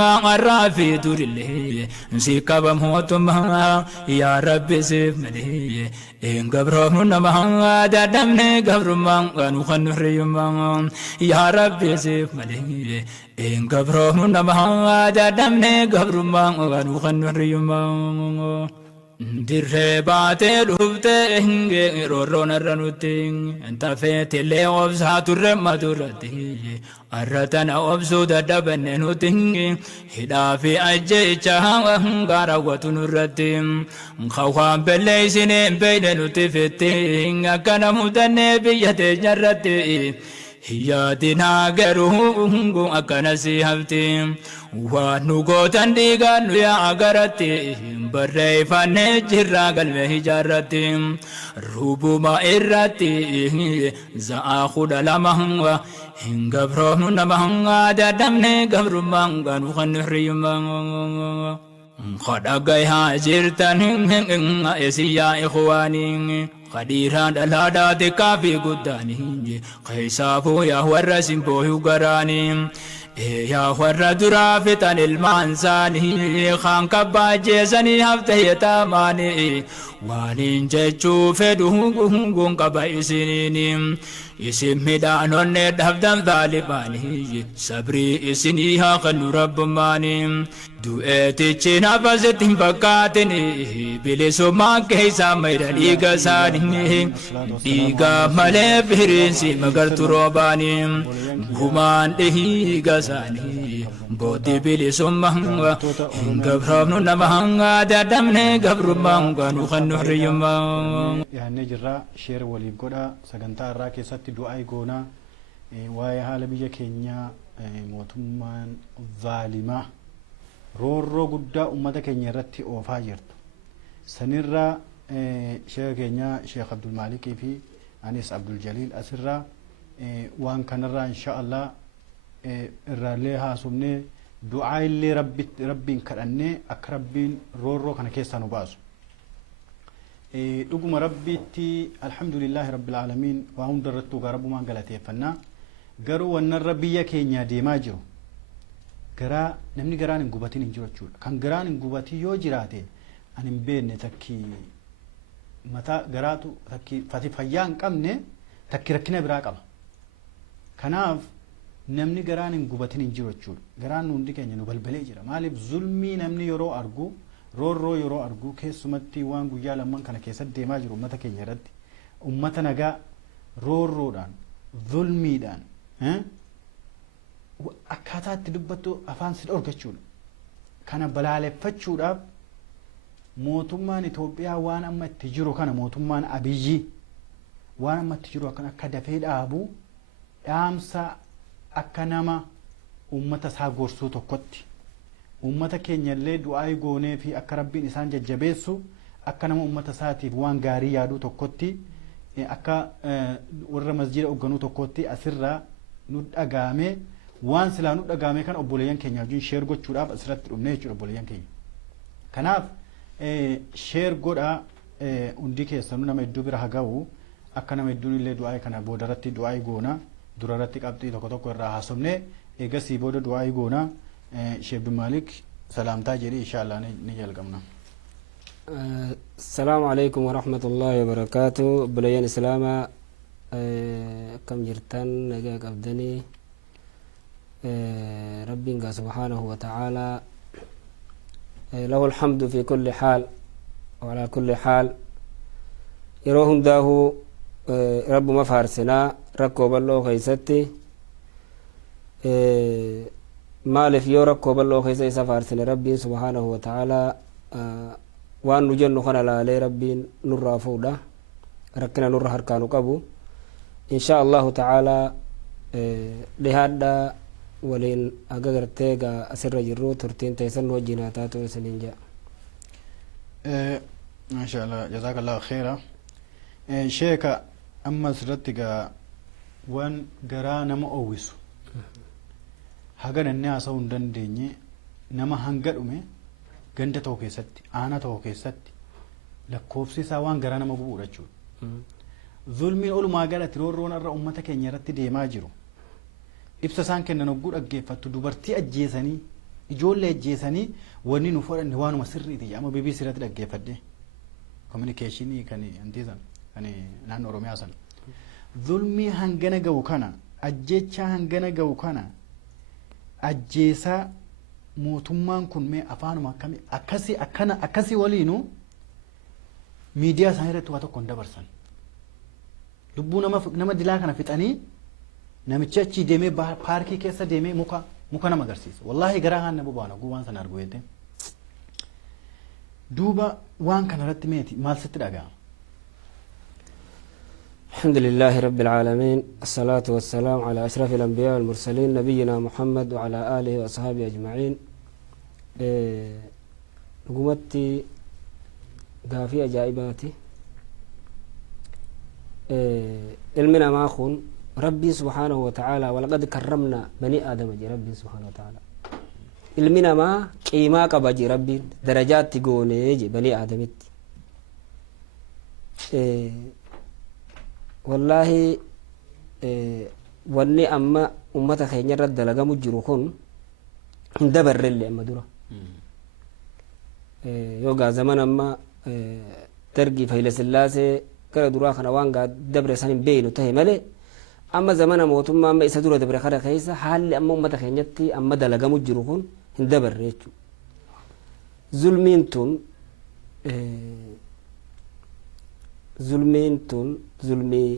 الرافي دور اللي نسيك بموتما يا ربي سيف ملي إن قبرهم نما دمني قبر ما نخن ريما يا ربي سيف ملي إن قبرهم نما دمني قبر ما نخن ريما dirree baatee dhuftee roorroon irra nutti tafeetti illee obsaa turre maturratti arra tana obsuu dadhabanne nuti hidhaa fi ajjeecha gaaraawwatu nurratti kawaan belleeysinee beeyne nuti fitti akkana mudannee biyya teenyarratti Hiyaadinaa garuu akkana si hafti waan nu gootan dhiigaan nu yaa garatti barreeffannee jirra galmee ijaarratti rubuma irratti za'aa kudha lama hin gabroomnu nama dadhabne gabrummaa nu kan hiriyummaa khadagayhaa jirtan esiyaa ikhwaanii Khadiiraan dhalaadhaate kaafii guddaanii keessaafuu yaa warra simbooyuu garaanii yaa warra duraa fixan ilmaan isaanii kaan kabbaa jeesanii haftee taamaanii waaniin jechuu fedhu gungun qaba isiniin isin midhaanonne dhabdan taalibaanii sabrii isinii haa kennu rabbummaanii du'eetichi nafasitti hin fakkaatinii bilisummaa keessaa mayda dhiiga isaanii dhiiga malee firiinsi magartu roobaanii gumaan dhiiga isaanii booddee bilisummaa hin gabroomnu nama dadhabne gabrummaa nu kan nu hiriyummaa. Yaannee jirraa sheer waliif godha sagantaa irraa keessatti du'aa goonaa waa'ee haala biyya keenyaa mootummaan zaalimaa roorroo guddaa ummata keenya irratti oofaa jirtu sanirraa sheekha keenya sheekh Abdul Maalikii fi anis Abdul Jaliil asirraa waan kanarraa insha Allah irraallee haasofnee du'aa illee rabbiin kadhannee akka rabbiin roorroo kana keessaa nu baasu dhuguma rabbiitti alhamdulillahi rabbil aalamiin waa hundarrattuu rabbumaan galateeffannaa garuu wannarra biyya keenya deemaa jiru garaa namni garaan hin gubatin hin jiru jechuudha kan garaan hin gubatin yoo jiraate ani hin beekne takki mataa garaatu takki fati fayyaa hin qabne takki rakkina biraa qaba kanaaf namni garaan hin gubatin hin jiru jechuudha garaan hundi keenya nu balbalee jira maaliif zulmii namni yeroo argu roorroo yeroo argu keessumatti waan guyyaa lamman kana keessatti deemaa jiru ummata keenya irratti ummata nagaa roorroodhaan zulmiidhaan akkaataa itti dubbattu afaan si dhorgachuudha kana balaaleffachuudhaaf mootummaan Itoophiyaa waan amma itti jiru kana mootummaan Abiyyi waan amma itti jiru akka dafee dhaabu dhaamsa akka nama ummata isaa gorsuu tokkotti ummata keenya illee du'aa goonee fi akka rabbiin isaan jajjabeessu akka nama ummata isaatiif waan gaarii yaaduu tokkotti akka warra masjida hoogganuu tokkotti asirraa nu dhagaame waan silaa nu dhagaame kan obboleeyyan keenya wajjin sheer gochuudhaaf asirratti dhumne jechuudha obboleeyyan keenya kanaaf sheer godhaa hundi keessanuu nama hedduu bira haga'u akka nama hedduun illee du'aa kana boodarratti du'aa goona durarratti qabxii tokko tokko irraa haasofne eegasii booda du'aa goona Sheikh Abdul Malik salaamtaa jedhi inshallah ni jalqabna. Assalamu alaikum wa rahmatullahi wa barakatuh. Bulayan islama kam jirtan nagaa qabdani rabbin subhanahu wa ta'ala له الحمد في كل حال وعلى كل حال يروهم داه رب ما فارسنا ركوب الله خيستي مالف يو ركوب الله خيستي سفارسنا ربي سبحانه وتعالى وان نجن خنا لا ربي نور فودا ركنا نور هركانو قبو ان شاء الله تعالى لهذا ولين أجرتها أسر جرو ترتين تيسن وجيناتات وسنينجا. ما شاء الله جزاك الله خيرا. شيخ أما سرتك وان جرانا ما أويس. هاجن الناس أوندن ديني نما هنجر أمي جنت توكي ستي أنا توكي ستي لكوفسي سوان جرانا ما بقول أشوف. ظلمي أول ما قالت رون الرا أمتك إني رتدي ما جرو. ibsa isaan kennan hogguu dhaggeeffattu dubartii ajjeesanii ijoollee ajjeesanii wanni nu fudhanne waanuma sirriiti amma BBC irratti dhaggeeffadhe communicationii kan antiisan kan naannoo Oromiyaa sana zulmii hangana ga'u kana ajjeechaa hangana ga'u kana ajjeesaa mootummaan kun mee afaanuma akkamii akkasii waliinu miidiyaa isaanii irratti waa tokko hin dabarsan lubbuu nama dilaa kana fixanii namichi achi deemee paarkii keessa deemee muka nama agarsiisa wallaahi garaa haan na bobaana waan sana argu jettee duuba waan kana irratti meeti maal sitti dhaga'ama الحمد لله رب العالمين الصلاة والسلام على أشرف الأنبياء والمرسلين نبينا محمد وعلى آله وأصحابه أجمعين قمتي قافية جائباتي علمنا ما أخون ربي سبحانه وتعالى ولقد كرمنا بني آدم جي ربي سبحانه وتعالى علمنا ما قيمة قبجي ربي درجات تقوني جي بني آدم والله wanni amma ummata keenya irratti dalagamu jiru kun hin dabarrelle amma dura yogaa zaman amma dargii Haile Sillaasee gara duraa kana waan dabre san hin beeynu tahe malee amma zamana mootummaa amma isa dura dabre kana keessa haalli amma ummata keenyatti amma dalagamu jiru kun hin dabarre jechuudha zulmiin tun zulmii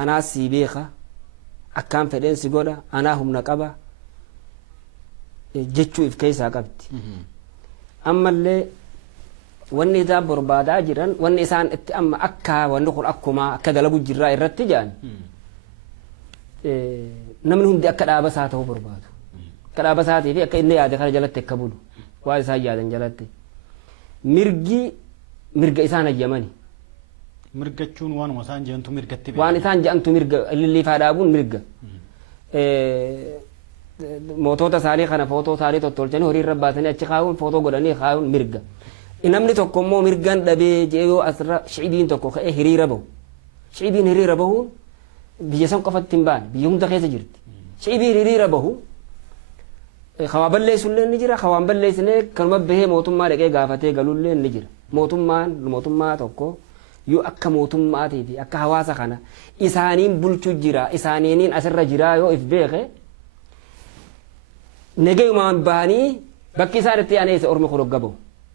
anaa sii beeka akkaan fedheen si godha anaa humna qaba jechuu if keessaa qabdi ammallee wanni isaan barbaadaa jiran wanni isaan itti amma akka wanni kun akkuma akka dalagu jirraa irratti jedhan namni hundi akka dhaaba isaa ta'uu barbaadu akka dhaaba isaatii fi akka inni yaade kana jalatti akka bulu waan isaan yaadan jalatti mirga isaan hayyamani mirgachuun waanuma isaan jedhantu mirgatti waan isaan jedhantu mirga lilliifaa dhaabuun mirga mootota isaanii kana footoo isaanii tottolchanii horii irra baasanii achi kaa'uun footoo godhanii kaa'uun mirga namni tokko immoo mirgaan dhabee jedhee asirra shi'ibiin tokko ka'ee hiriira bahu shi'ibiin hiriira bahuun biyya san qofatti hin baane biyya hunda keessa jirti shi'ibiin hiriira bahu kawaa balleessullee ni jira kawaan balleessinee kanuma bahee mootummaa dhaqee gaafatee galullee ni jira mootummaa tokko yoo akka mootummaatii fi akka hawaasa kana isaaniin bulchuu jira isaaniin asirra jira yoo if beeke nagayumaan bahanii bakki isaan itti aanee isa ormi kun gabahu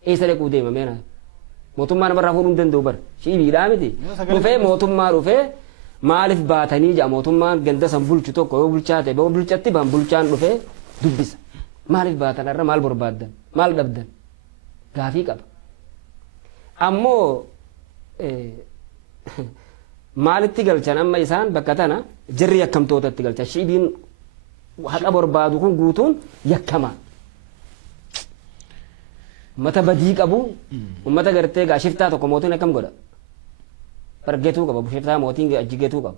eessa dhaquu deema meena mootummaa namarraa fuudhuu hin danda'u bar shi'ibiidhaa miti dhufee mootummaa dhufee maaliif baatanii jaa mootummaan ganda san bulchu tokko yoo bulchaa ta'e yoo bulchatti baan bulchaan dhufee dubbisa maaliif baatan irra maal barbaaddan maal dhabdan gaafii qaba ammoo maalitti galchan amma isaan bakka tana jirri yakkamtootatti galchan shi'ibiin haqa barbaadu kun guutuun yakkama ummata badii qabu ummata gartee gaa shiftaa tokko mootiin akkam godha bargeetuu qaba shiftaa mootiin ajjigeetuu qaba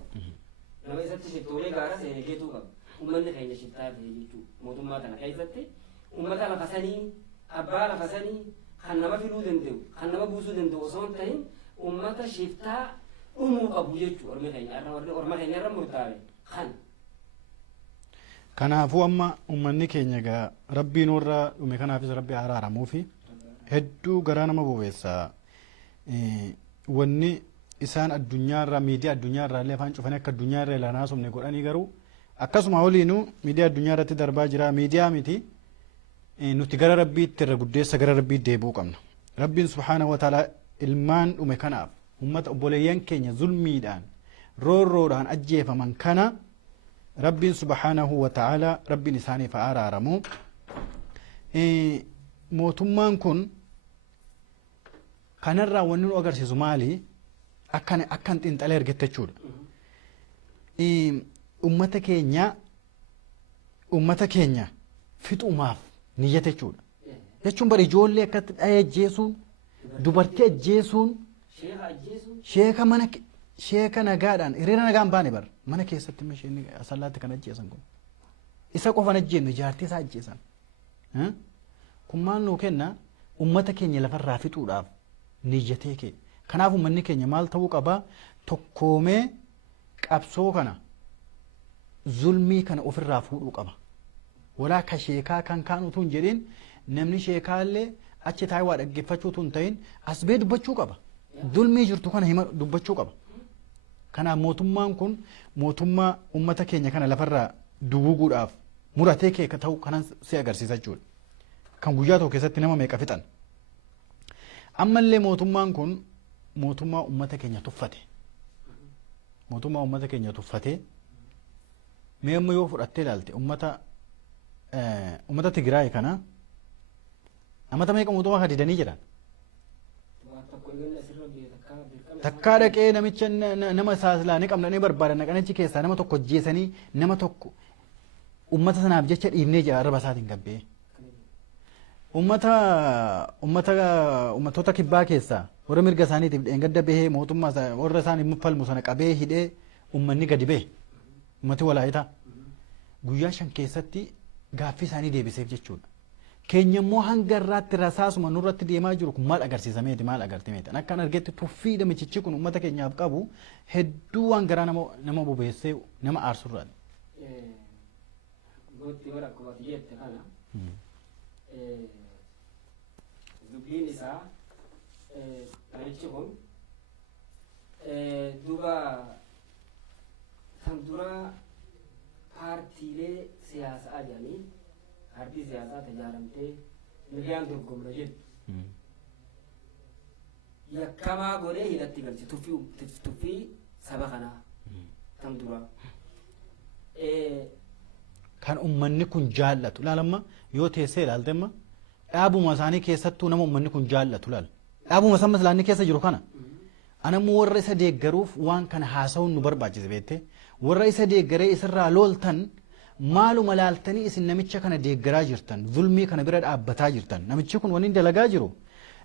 nama isatti shiftoolee gaara seenegeetuu qaba ummanni keenya shiftaa ta'e jechuu mootummaa tana keessatti ummata lafa sanii abbaa lafa sanii kan nama fiduu danda'u kan nama buusuu danda'u osoo hin ta'in ummata shiftaa dhumuu qabu jechuu orma keenya irra murtaa'e kan kanaafuu amma ummanni keenya gaa rabbiin warra dhume kanaafis rabbi araaramuu fi hedduu garaa nama bobeessaa wanni isaan addunyaarraa miidiyaa addunyaarraa illee afaan cufanii akka addunyaarraa ilaanaa somne godhanii garuu akkasuma waliinu miidiyaa addunyaarratti darbaa jira miidiyaa miti nuti gara rabbiitti irra guddeessa gara rabbiitti deebi'uu qabna rabbiin subhaanahu wa ta'ala ilmaan dhume kanaaf ummata obboleeyyan keenya zulmiidhaan roorroodhaan ajjeefaman kana rabbiin subhaanahu wa ta'ala rabbiin isaaniif araaramu mootummaan kun kanarraa wanni nu agarsiisu maali akkan xiinxalee argette jechuudha ummata keenya fixumaaf niyyate jechuudha jechuun bari ijoollee akkatti dhahee ajjeesuun dubartii ajjeesuun sheeka nagaadhaan hiriira nagaan baane bar mana keessatti masheenni asallaatti kan ajjeesan kun isa qofan ajjeenu jaartii isaa ajjeesan kun maal nuu kenna ummata keenya lafarraa fixuudhaaf niyyatee kee kanaaf ummanni keenya maal ta'uu qaba tokkoomee qabsoo kana zulmii kana ofirraa fuudhuu qaba walaa ka sheekaa kan kaan utuu hin jedhin namni sheekaallee achi taa'ee waa dhaggeeffachuu utuu hin ta'in as bee dubbachuu qaba. Dulmii jirtu kana hima dubbachuu qaba. Kanaaf mootummaan kun mootummaa uummata keenya kana lafarraa duguuguudhaaf muratee kee ta'u kanan si agarsiisa jechuudha. Kan guyyaa tokko keessatti nama meeqa fixan. Ammallee mootummaan kun mootummaa uummata keenya tuffate. Mootummaa uummata keenya tuffate. Mee amma yoo fudhattee ilaalte uummata Tigraay kana namata meeqa mootummaa kan didanii jiran. Takkaa dhaqee namicha nama saasilanii qabnanii barbaadan naqanichi keessaa nama tokko ajjeesanii nama tokko uummata sanaaf jecha dhiibnee jira arraba isaatiin gabbee. Uummattoota kibbaa keessaa warra mirga isaaniitiif dheengadda bahee mootummaa warra isaanii falmu sana qabee hidhee uummanni gadi bahe uummati walaayitaa guyyaa 5 keessatti gaaffii isaanii deebiseef jechuudha. Keenya immoo hanga irraatti rasaasuma nurratti deemaa jiru kun maal agarsiisameeti maal agartimeeti. Akkan argetti tuffii namichichi kun uummata keenyaaf qabu hedduu waan garaa nama bobeessee nama aarsurraati. Gooti bara akkuma jette kana dubbiin isaa namichi kun duuba kan dura paartiilee siyaasaa jedhanii paartii siyaasaa tajaajilamtee miidiyaan dorgomna jedhu yakkamaa godhee hidhatti galche tuffii saba kanaa kan dura kan uummanni kun jaallatu ilaalamma yoo teessee ilaalte amma dhaabuma isaanii keessattuu nama uummanni kun jaallatu ilaal dhaabuma sama islaanni keessa jiru kana anammoo warra isa deeggaruuf waan kana haasa'uun nu barbaachise beektee warra isa deeggaree isirraa looltan maaluma laaltanii isin namicha kana deeggaraa jirtan zulmii kana bira dhaabbataa jirtan namichi kun waniin dalagaa jiru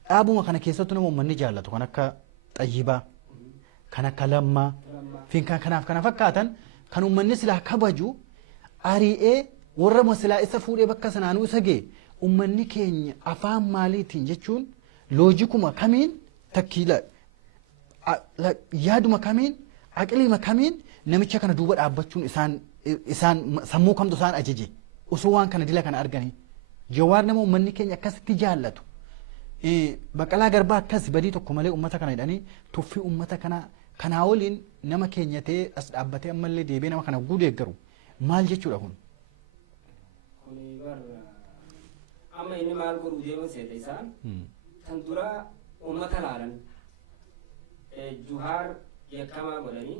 dhaabuma kana keessattuu nama uummanni jaallatu kan akka Xayyibaa kan akka Lammaa finkaan kanaaf kana fakkaatan kan uummanni silaa kabaju ari'ee warra masilaa isa fuudhee bakka sanaanuu isa gee uummanni keenya afaan maaliitiin jechuun loojikuma kamiin takkiila yaaduma kamiin aqliima kamiin namicha kana duuba dhaabbachuun isaan sammuu kamtu isaan ajaje osoo waan kana dila kana arganii Jawaar nama uummanni keenya akkasitti jaallatu Baqqalaa Garbaa akkas badii tokko malee uummata kana hidhanii tuffii uummata kanaa waliin nama keenya ta'ee as dhaabbatee ammallee deebi'ee nama kana gudeeggaru maal jechuudha kun? Amma inni maal godhuu deeman seeta isaan kan dura uummata laalan Juhaar yakkamaa godhanii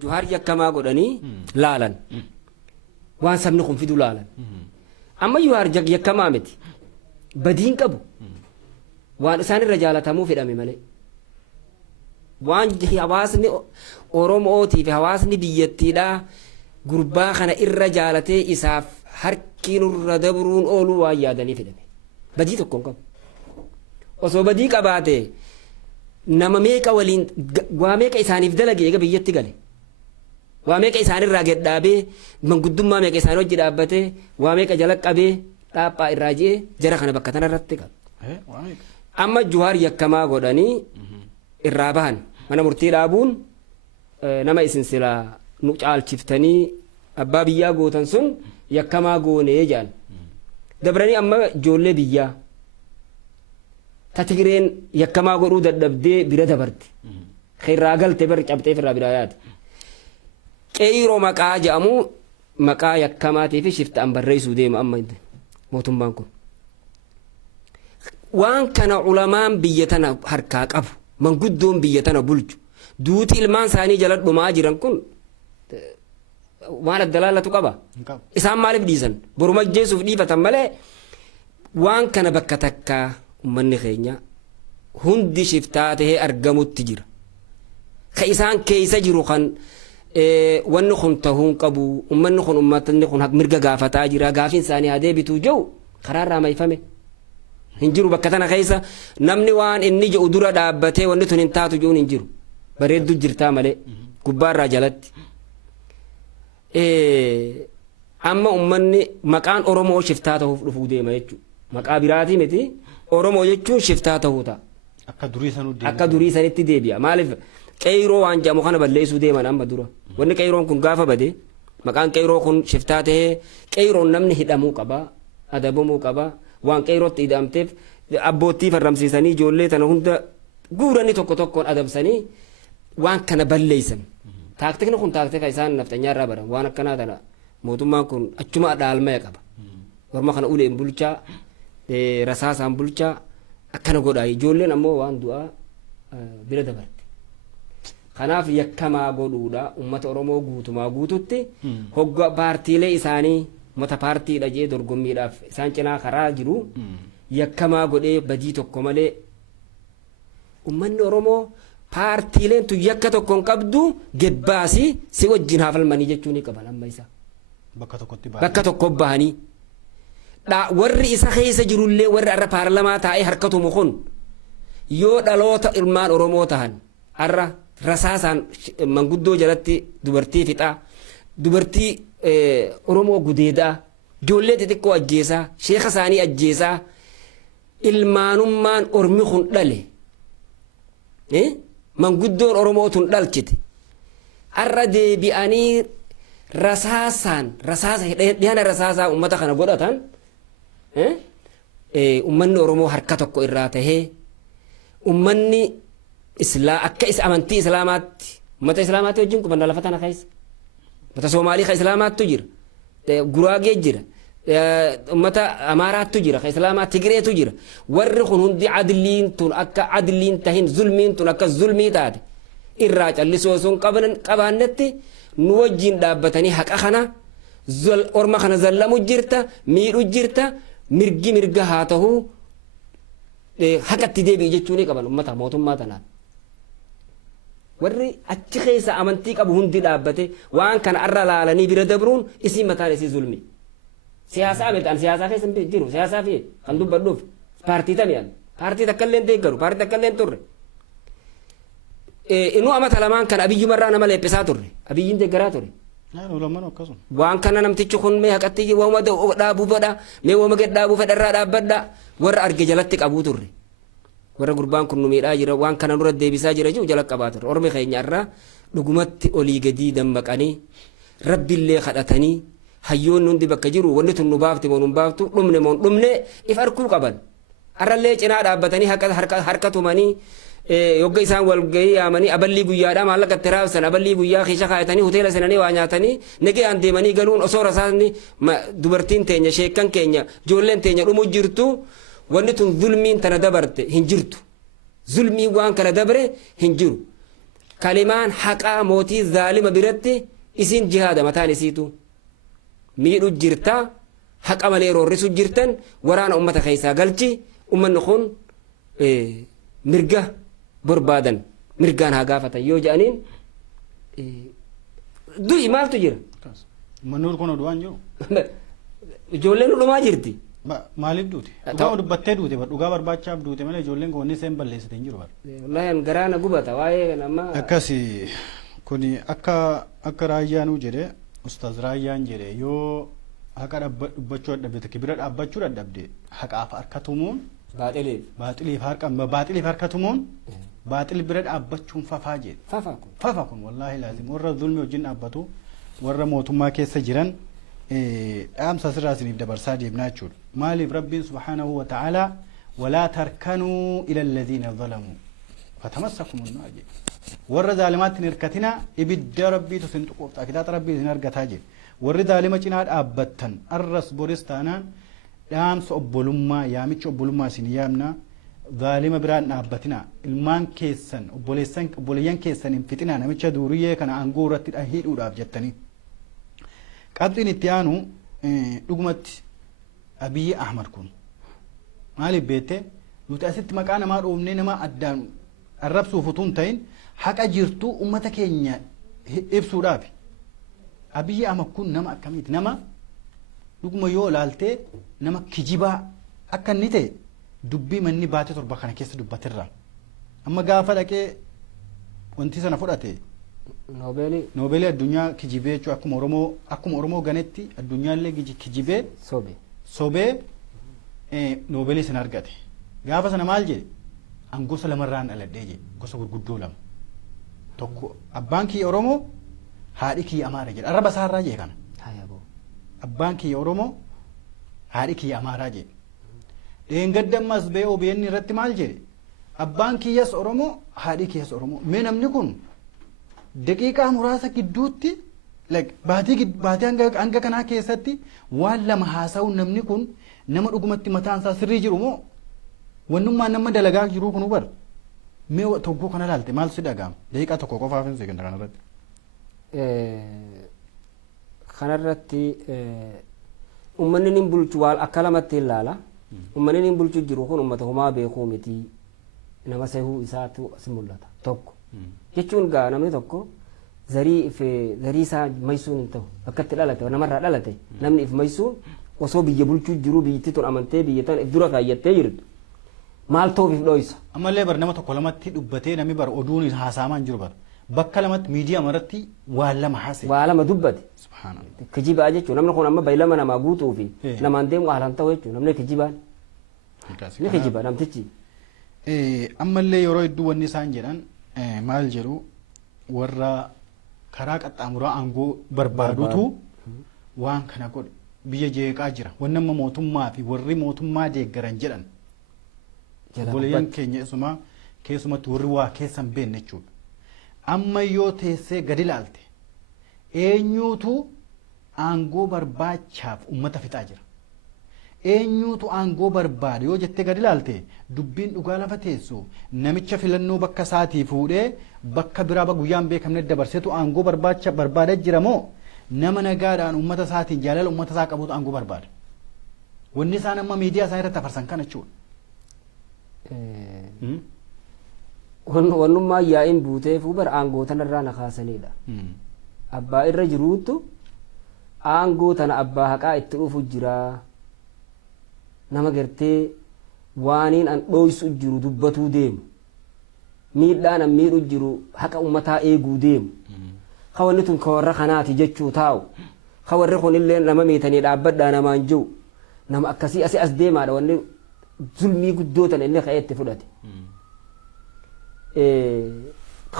Juhaar yakkamaa godhanii laalan waan sabni kun fidu laalan amma Juhaar yakkamaa miti badiin qabu waan isaan irra jaalatamuu fedhame malee waan hawaasni Oromootii fi hawaasni biyyattiidhaa gurbaa kana irra jaalatee isaaf harki nurra dabruun ooluu waan yaadanii fedhame badii tokko hin qabu osoo badii qabaate nama meeqa waliin waa meeqa isaaniif dalage eega biyyatti gale waa meeqa isaanirraa gedhaabee manguddummaa meeqa isaanii hojii dhaabbatee waa meeqa jala qabee dhaaphaa irraa ji'ee jara kana bakka tanarratti qabu amma Juhaar yakkamaa godhanii irraa bahan mana murtii dhaabuun nama isin silaa nu caalchiftanii abbaa biyyaa gootan sun yakkamaa goonee jedhan dabranii amma ijoollee biyyaa ta Tigreen yakkamaa godhuu dadhabdee bira dabarte irraa galte bar cabxee irraa biraa yaate qeeyiroo maqaa jedhamu maqaa yakkamaatii fi shiftaan barreessuu deema amma mootummaan kun waan kana ulamaan biyya tana harkaa qabu manguddoon biyya tana bulchu duuti ilmaan isaanii jala dhumaa jiran kun waan adda laallatu qaba isaan maaliif dhiisan boruma jeesuuf dhiifatan malee waan kana bakka takkaa ummanni keenya hundi shiftaa tahee argamutti jira ka isaan keessa jiru kan wanni kun tahuun qabu ummanni kun ummatanni kun mirga gaafataa jira gaafiin isaanii haa deebituu jiru karaarraa mayfame hin jiru bakka tana keessa namni waan inni jedhu dura dhaabbatee wanni tun hin taatu jechuun hin jiru bareeddu jirtaa malee gubbaarraa jalatti amma ummanni maqaan Oromoo shiftaa tahuuf dhufuu deema jechuudha maqaa biraatii miti Oromoo jechuun shiftaa tahuu ta'a akka durii sanitti deebi'a maaliif qeyroo waan jedhamu kana balleessuu deeman amma dura wanni qeyroon kun gaafa bade maqaan qeyroo kun shiftaa tahee qeyroon namni hidhamuu qaba adabamuu qaba waan qeyrootti hidhamteef abbootii farramsiisanii ijoollee tana hunda guuranii tokko tokkoon adabsanii waan kana balleessan taaktikni kun taaktika isaan naftanyaa irraa baran waan akkanaa tana mootummaan kun achuma dhaalmaya qaba warma kana uleen bulchaa rasaasaan bulchaa akkana godhaa ijoolleen ammoo waan du'aa bira dabarte kanaaf yakkamaa godhuudha ummata oromoo guutumaa guututti hogga paartiilee isaanii mata paartii dhajee dorgommiidhaaf isaan cinaa karaa jiru yakkamaa godhee badii tokko malee ummanni oromoo paartiileen tu yakka tokko hin qabdu gebbaasi si wajjin haafalmanii jechuu ni qaban amma isa bakka tokko bahanii warri isa keessa jirullee warri arra paarlamaa taa'ee harkatumu kun yoo dhaloota ilmaan oromoo tahan arra rasaasaan manguddoo jalatti dubartii fixaa dubartii oromoo gudeedaa ijoollee xixiqqoo ajjeesaa sheeka isaanii ajjeesaa ilmaanummaan ormi kun dhale manguddoon oromootun dhalchite arra deebi'anii rasaasa dhihana rasaasaa ummata kana godhatan ummanni oromoo harka tokko irraa tahee ummanni akka amantii islaamaatti ummata islaamaatti wajjin qubanna lafa tana keessa ummata soomaalii ka islaamaattu jira guraagee jira ummata amaaraattu jira ka islaamaa tigireetu jira warri kun hundi adliin tun akka adliin tahin zulmiin tun akka zulmii taate irraa callisoo sun qabaannetti nu wajjin dhaabbatanii haqa kana orma kana zallamu jirta miidhu jirta mirga haa tahuu haqatti deebi'i jechuu ni qaban ummata mootummaa tanaan warri achi keessa amantii qabu hundi dhaabbate waan kana arra laalanii bira dabruun isii mataan isii zulmi siyaasaa beektan siyaasaa keessa jiru siyaasaa fi kan dubbadhuuf paartii taniyaan paartii takkalleen deeggaru paartii takkalleen turre inuu amata lamaan kan abiyyumarraa nama leephisaa turre abiyyiin deeggaraa ture waan kana namtichi kun mee haqatti waama dhaabuu fedha mee waama gad dhaabuu fedharraa dhaabbadha warra arge jalatti qabuu turre warra gurbaan kun nu miidhaa jira waan kana nurra deebisaa jira jiru jala qabaa turre ormi keenya irraa dhugumatti olii gadii dammaqanii rabbiillee kadhatanii hayyoon hundi bakka jiru wanni tun nu baafti moo nu baaftu dhumne moo dhumne if arkuu qaban arrallee cinaa dhaabbatanii harka tumanii yogga isaan wal gahii yaamanii aballii guyyaadhaa maallaqa itti raabsan aballii guyyaa keessa kaayatanii hoteela seenanii waa nyaatanii nagayaan deemanii galuun osoo rasaasni dubartiin teenya sheekkan keenya ijoolleen teenya dhumuu jirtu wanni tun zulmiin tana dabarte hin jirtu zulmii waan kana dabre hin jiru kalimaan haqaa mootii zaalima biratti isin jihaada mataan isiitu miidhu jirta haqa malee roorrisu jirtan waraana ummata keessaa galchi ummanni kun mirga barbaadan mirgaan haa gaafatan yoo jedhaniin du'i maaltu jira mannuur kun oduu waan jiru ijoolleen dhumaa jirti maaliif duute dhugaa dubbattee duute dhugaa barbaachaaf duute malee ijoolleen kun wanni iseen balleessite hin jiru wallaahi garaana gubata waa'ee nama akkasi kuni akka raayyaanuu jedhe ustaz raayyaan jedhe yoo haqa dubbachuu dadhabde kibira dhaabbachuu dadhabde haqaaf harka tumuun baaxiliif harka tumuun baaxil bira dhaabbachuun fafaa jedhe fafa kun wallaahi laazim warra zulmi wajjin dhaabbatu warra mootummaa keessa jiran dhaamsa sirraa isiniif dabarsaa deemnaa jechuudha maaliif rabbiin subhaanahu wa ta'aalaa walaa tarkanuu ila alladhiina zalamuu fatamassakum النار jedhe warra zaalimaatti hin hirkatinaa ibidda rabbiitu isin tuquufta kitaaba rabbii isin argataa jedhe warri zaalima cinaa dhaabbattan arras boris taanaan dhaamsa obbolummaa yaamicha obbolummaa isin yaamna zaalima biraan dhaabbatina ilmaan keessan obboleeyyan keessan hin fixinaa namicha duuriyyee kana aangoo irratti hidhuudhaaf jettanii qabxiin itti aanu dhugumatti abiyyi ahmad kun maaliif beette nuti asitti maqaa namaa dhoofnee nama addaan arrabsuuf utuu hin ta'in haqa jirtu ummata keenya ibsuudhaaf abiyyi ahmad kun nama akkamiiti nama dhuguma yoo ilaaltee nama kijibaa akka inni ta'e dubbii manni baate torba kana keessa dubbatirra amma gaafa dhaqee wanti sana fudhate noobeelii addunyaa kijibee jechuun akkuma oromoo ganetti addunyaallee kijibee sobee noobeelii sana argate gaafa sana maal jedhe an gosa lamarraan dhaladhee jedhe gosa gurguddoo lama tokko abbaan kiyya Oromoo haadhi kiyya Amaaraa jedha arraba isaarraa jee kana abbaan kiyya Oromoo haadhi kiyya Amaaraa jedhe dheengaddammas bee OBN irratti maal jedhe abbaan kiyyas Oromoo haadhi kiyyas Oromoo mee namni kun daqiiqaa muraasa gidduutti baatii hanga kanaa keessatti waan lama haasa'uun namni kun nama dhugumatti mataan isaa sirrii jiru moo wannummaan nama dalagaa jiru kun hubar mee tokko kana laalte maal si dhaga'ama daqiiqaa tokko qofaaf hin seeganna kanarratti. Kanarratti uummanni ni bulchu waan akka lamatti ilaala. Uummanni ni bulchu jiru kun uummata homaa beekuu miti nama sehuu isaatu as mul'ata tokko. Jechuun gaa namni tokko zarii isaa maysuun hin ta'u bakka itti dhalate namarraa dhalate namni if maysuun osoo biyya bulchuu jiru biyyatti tun amantee biyya tan if dura kaayyattee jirtu maal ta'uuf if dhoysa. Ammallee bar nama tokko lamatti dubbatee namni bar oduun haasaamaa hin jiru bar bakka lamatti miidiyaa irratti waan lama haasa'e. Waa lama dubbate. Kijibaa jechuun namni kun amma baylama namaa guutuu fi namaan deemu haalaan ta'u jechuun namni kijibaan. Ni kijiba namtichi. Ammallee yeroo hedduu wanni isaan jedhan maal jedhu warra karaa qaxxaamuraa aangoo barbaadutu waan kana godhe biyya jeeqaa jira wanni amma mootummaa fi warri mootummaa deeggaran jedhan obboleeyyan keenya isuma keessumatti warri waa keessan beenne jechuudha amma yoo teessee gadi ilaalte eenyuutu aangoo barbaachaaf ummata fixaa jira eenyuutu aangoo barbaade yoo jettee gadi ilaalte dubbiin dhugaa lafa teessu namicha filannoo bakka isaatii fuudhee bakka biraa guyyaan beekamne dabarsetu aangoo barbaade jira moo nama nagaadhaan ummata isaatiin jaalala ummata isaa qabutu aangoo barbaada wanni isaan amma miidiyaa isaa irratti afarsan kana jechuudha. Wannummaa yaa'iin buuteefuu bara aangoo tanarraa na kaasanidha. Abbaa irra jiruutu aangoo tana abbaa haqaa itti dhufu jira. Nama gartee waaniin an dhoysu jiru dubbatuu deemu. Miidhaan an miidhu jiru haqa ummataa eeguu deemu. Kawanni tun kawarra kanaati jechuu taa'u. Kawarri kunillee nama miitanii dhaabbadhaa namaan jiru. Nama akkasii asii as deemaadha wanni zulmii guddoo tana inni ka'ee itti fudhate.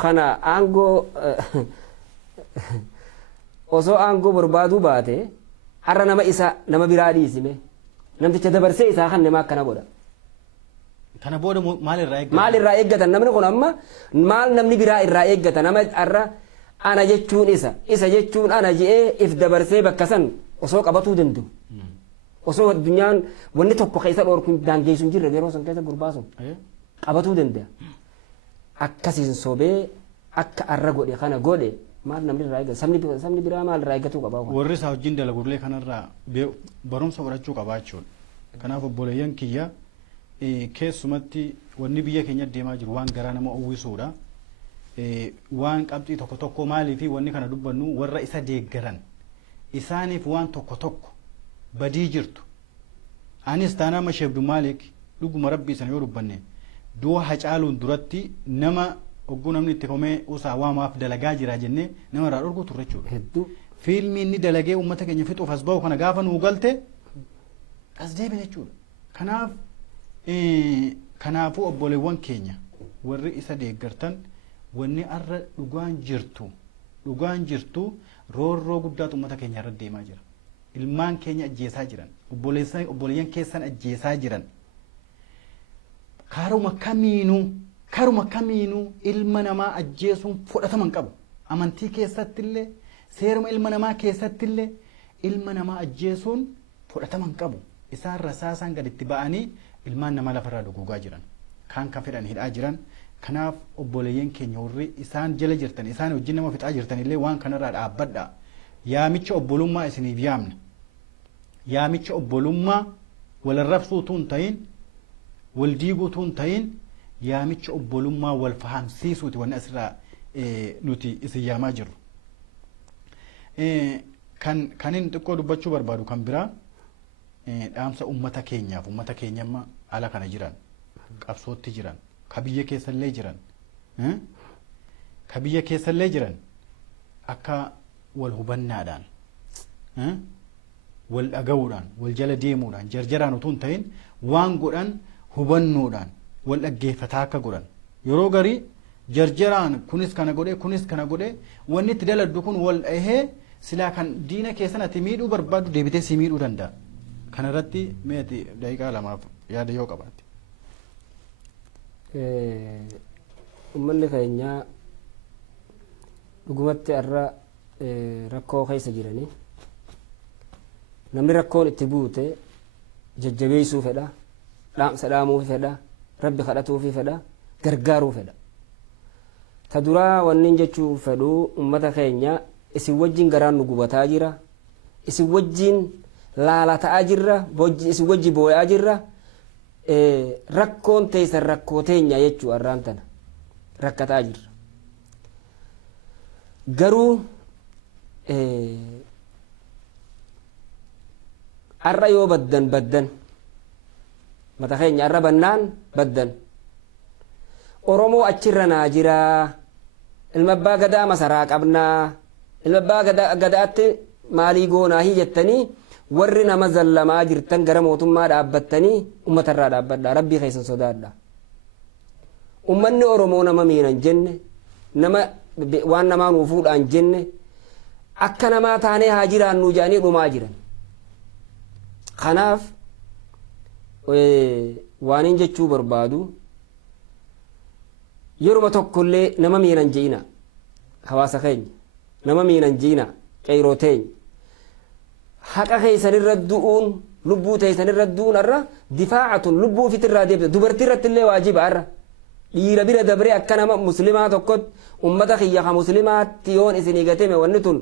Kana aangoo osoo aangoo barbaaduu baate har'a nama isa nama biraa dhiisime. Namticha dabarsee isaa kan nama akkana godha. Kana booda maalirraa eeggatan? Maalirraa eeggatan namni kun amma maal namni biraa irraa eeggata nama har'a ana jechuun isa jechuun ana je'ee if dabarsee bakka san osoo qabatuu danda'u. Osoo addunyaan wanni tokko keessa dhoorkuun daangeessuun jirre yeroo san keessa gurbaa sun qabatuu danda'a. Akkasiin sobee akka arra godhe kana godhe maal namni irraa eeggata sabni biraa maal irraa eeggatuu qabaa. Warri isaa wajjin dalagullee kanarraa barumsa godhachuu qabaa jechuudha. Kanaaf obboleeyyan kiyya keessumatti wanni biyya keenya deemaa jiru waan garaa nama uwwisuudha. Waan qabxii tokko tokko maalii fi wanni kana dubbannu warra isa deeggaran isaaniif waan tokko tokko badii jirtu. Anis taanaa masheebdu maaliik dhuguma rabbii sana yoo dubbanne du'a hacaaluun duratti nama ogguu namni itti komee usaa waamaaf dalagaa jira jennee nama irraa dhorku turre jechuudha. Fiilmii inni dalagee uummata keenya fixuuf as bahu kana gaafa nuu galte as deebi jechuudha. Kanaafuu obboleewwan keenya warri isa deeggartan wanni arra dhugaan jirtu roorroo guddaatu uummata keenya irra deemaa jira. Ilmaan keenya ajjeesaa jiran obboleeyyan keessan ajjeesaa jiran karuma kamiinuu ilma namaa ajjeesuun fudhataman qabu amantii keessattillee seeruma ilma namaa keessattillee ilma namaa ajjeesuun fudhataman qabu isaan rasaasaan gaditti ba'anii ilmaan namaa lafarraa duguugaa jiran kaan kan fedhan hidhaa jiran kanaaf obboleeyyan keenya warri isaan jala jirtan isaan wajjin nama fixaa jirtanillee waan kanarraa dhaabbadha yaamicha obbolummaa isiniif yaamna yaamicha obbolummaa walarrabsuutu hin ta'in wal diiguutu hin ta'in yaamicha obbolummaa wal fahamsiisuuti wanni asirraa nuti isin yaamaa jirru. Kan inni xiqqoo dubbachuu barbaadu kan biraa dhaamsa uummata keenyaaf uummata keenyamma ala kana jiran qabsootti jiran ka biyya keessallee jiran akka wal hubannaadhaan wal dhaga'uudhaan wal jala deemuudhaan jarjaraan utuu hin ta'in waan godhan hubannoodhaan wal dhaggeeffataa akka godhan yeroo garii jarjaraan kunis kana godhe wanni itti daladdu kun wal dhahee silaa kan diina keessan ati miidhuu barbaadu deebitee si miidhuu danda'a. Kana irratti meeti daqiiqaa lamaaf yaada yoo qabaate. Uummanni keenya dhugumatti irra rakkoo keessa jiranii namni rakkoon itti buute jajjabeessuu fedha, dhaamsa dhaamuufi fedha, rabbi kadhatuufi fedha, gargaaruu fedha. Ta duraa wannin jechuu fedhu ummata keenya isin wajjin garaan nu gubataa jira, isin wajjin laalataa jirra, isin wajji boo'aa jirra. Rakkoon teessan rakkoo teenya jechuu arraan tana rakkataa jirra. Garuu arra yoo baddan mata keenya arra bannaan baddan Oromoo achirra naa jira, ilma abbaa gadaa masaraa qabnaa, ilma abbaa gadaatti maalii goonaa jettanii warri nama zallamaa jirtan gara mootummaa dhaabbattanii uummatarraa dhaabbadhaa, rabbii keessan sodaadha. Uummanni Oromoo nama miinan jenne, nama waan namaa nuu fuudhaan jenne, akka namaa taanee haa jiraannu jedhanii dhumaa jiran. Kanaaf waanin jechuu barbaadu yeruma tokkollee nama miinan je'ina hawaasa keenya, nama miinan je'ina qeyroo teenya. Haqa keessanirra du'uun lubbuu teessanirra du'uun irra difaacatun lubbuu ofiitirraa deebisa. Dubartii irratti illee waajiba irra dhiira bira dabree akka nama muslimaa tokkotti ummata kiyya ka muslimaatti yoon isinii gatame wanni tun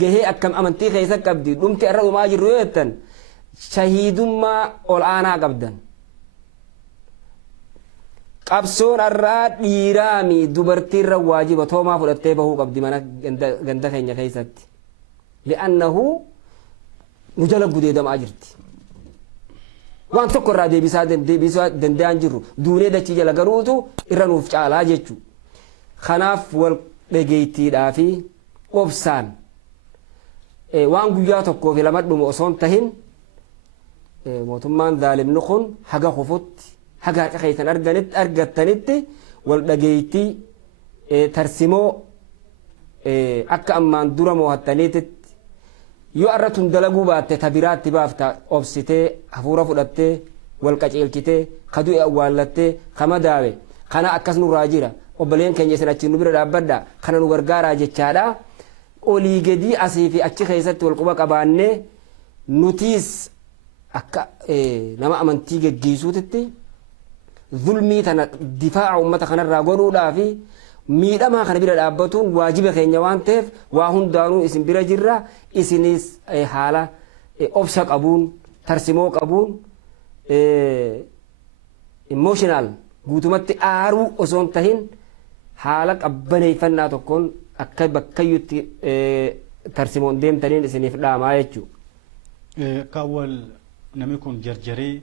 gahee akkam amantii keessa qabdi dhumti irra dhumaa jirru yoo jettan shahiidummaa ol aanaa qabdan. Qabsoon irraa dhiiraami dubartii irra waajiba toomaa fudhattee bahuu qabdi mana ganda keenya keessatti. Li'annahu nu jala gudeedamaa jirti. Waan tokko irraa deebisaa danda'an jirru duunee dachii jala garuutu irra nuuf caalaa jechuudha. Kanaaf wal dhageettiidhaa fi obsaan waan guyyaa tokkoo fi lama dhumu osoo hin tahin mootummaan zaalimni kun haga kufutti haga haqa keessan argattanitti wal dhageettii tarsimoo akka ammaan dura moo'attaniititti yoo irra tun dalaguu baatte ta biraatti baafta obsitee hafuura fudhattee wal qaceelchitee kaduu awwaallattee kama daawe kana akkas nurraa jira obboleen keenya isin achi nu bira dhaabbadha kana nu gargaaraa jechaadha. Olii gadii asii fi achi keessatti wal quba qabaannee nutiis akka nama amantii geggeessuutitti zulmii tana difaaca uummata kanarraa godhuudhaa fi miidhamaa kana bira dhaabbatuun waajiba keenya waan ta'eef waa hundaanuu isin bira jirra. Isinis haala obsa qabuun tarsimoo qabuun emotional guutumatti aaruu osoo hin tahin haala qabbaneeffannaa tokkoon akka bakkayyutti tarsimoon deemtaniin isiniif dhaamaa jechuudha. Kaawwal namni kun jarjaree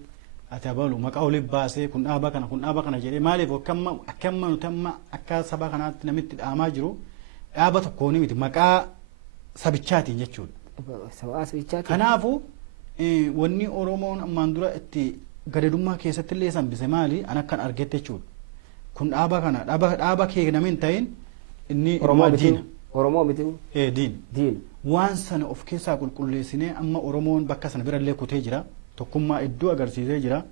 ati abalu maqaa oliif baasee kun dhaaba kana jedhee maaliif akkamma nuti amma akka saba kanaatti namitti dhaamaa jiru dhaaba tokkoon miti maqaa sabichaatiin jechuudha. Kanaafuu wanni Oromoon ammaan dura itti gadadummaa keessatti illee sambise maali an akkan argette jechuudha. Kun dhaaba kana dhaaba kee namin ta'in inni Oromoo miti diin waan sana of keessaa qulqulleessinee amma Oromoon bakka sana birallee kutee jira. Tokkummaa iddoo agarsiisee jira.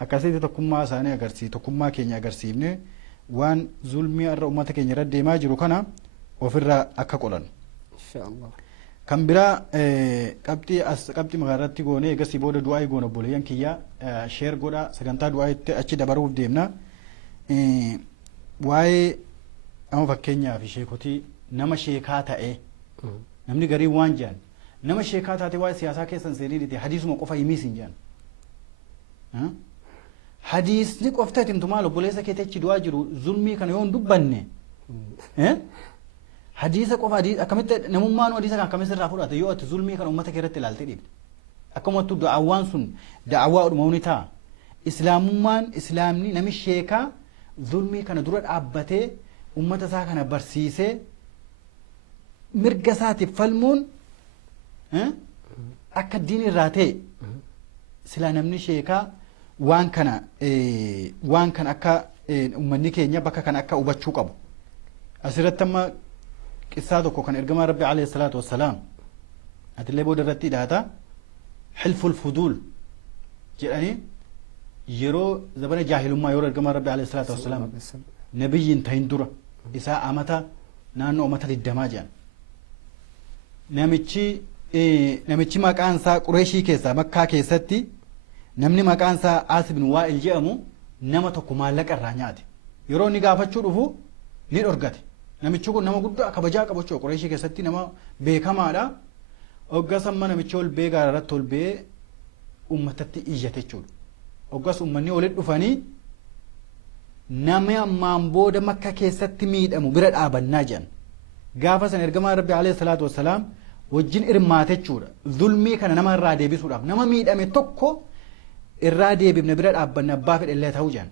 Akkasitti tokkummaa isaanii agarsiise tokkummaa keenya agarsiifne waan zulmii irra uummata keenya irra deemaa jiru kana ofirraa akka qolan. Kan biraa qabxii magaaratti goonee eegasii booda du'aa goona obboleeyyan kiyyaa sheer godha sagantaa du'aatti achi dabaruuf deemna. Waa'ee amma fakkeenyaaf sheekotii nama sheekaa ta'ee namni garii waan jedhan nama sheekaa taate waa'ee siyaasaa keessan seenii dhite hadiisuma qofa himii siin jedhan. Hadiisni qofta itimtu maal obboleessa keetti achi du'aa jiru zulmii kana yoo hin dubbanne hadiisa qofa akkamitti namummaan hadiisa kan akkamitti irraa fudhate yoo ati zulmii kana uummata keessatti ilaaltee dhiibde akkumatti da'awwaan sun da'awwaa dhumawni ta'a. Islaamummaan islaamni nami sheekaa zulmii kana dura dhaabbatee uummata isaa kana barsiisee mirga isaatiif falmuun akka diin irraa ta'e silaa namni sheekaa waan kana akka ummanni keenya bakka kan akka hubachuu qabu asirratti amma qissaa tokko kan ergamaa rabbi alayhi salaatu wassalaam atillee booda irratti hidhaata hilful fuduul jedhanii yeroo zabana jaahilummaa yeroo ergamaa rabbi alayhi salaatu wassalaam nabiyyiin tahin dura isaa amata naannoo amata 20 jedhan namichi maqaan isaa qureeshii keessaa makkaa keessatti namni maqaan isaa Aas bin Waa'il jedhamu nama tokko maallaqa irraa nyaate yeroo inni gaafachuu dhufu ni dhorgate namichi kun nama guddaa kabajaa qabu jechuudha qureeshii keessatti nama beekamaadha hoggas amma namichi ol bee gaararratti ol bee ummatatti iyyate jechuudha hoggas ummanni walitti dhufanii namni ammaan booda makka keessatti miidhamu bira dhaabannaa jedhan gaafa san ergamaa rabbi alayhi salaatu wassalaam wajjin irmaate jechuudha zulmii kana nama irraa deebisuudhaaf nama miidhame tokko irraa deebifne bira dhaabbanne abbaa fedhe illee ta'uu jedhan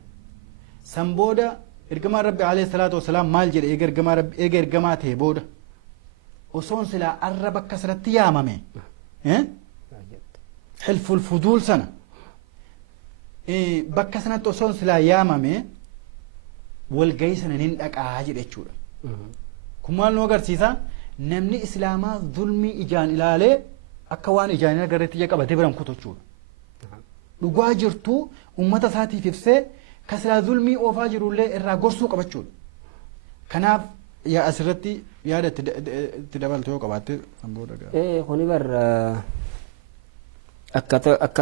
san booda ergamaa rabbi alayhi salaatu wassalaam maal jedhe eega ergamaa ta'e booda osoon silaa arra bakka sanatti yaamame hilful fuduul sana bakka sanatti osoon silaa yaamame walgahii sana nin dhaqaa jedhe jechuudha kun maal nu agarsiisa namni islaamaa zulmii ijaan ilaalee akka waan ijaan agarreetti ija qabatee biran kutu jechuudha dhugaa jirtu ummata isaatiif ibsee ka silaa zulmii oofaa jirullee irraa gorsuu qabachuudha kanaaf asirratti yaada itti dabaltu yoo qabaatte sanbooda kuni bar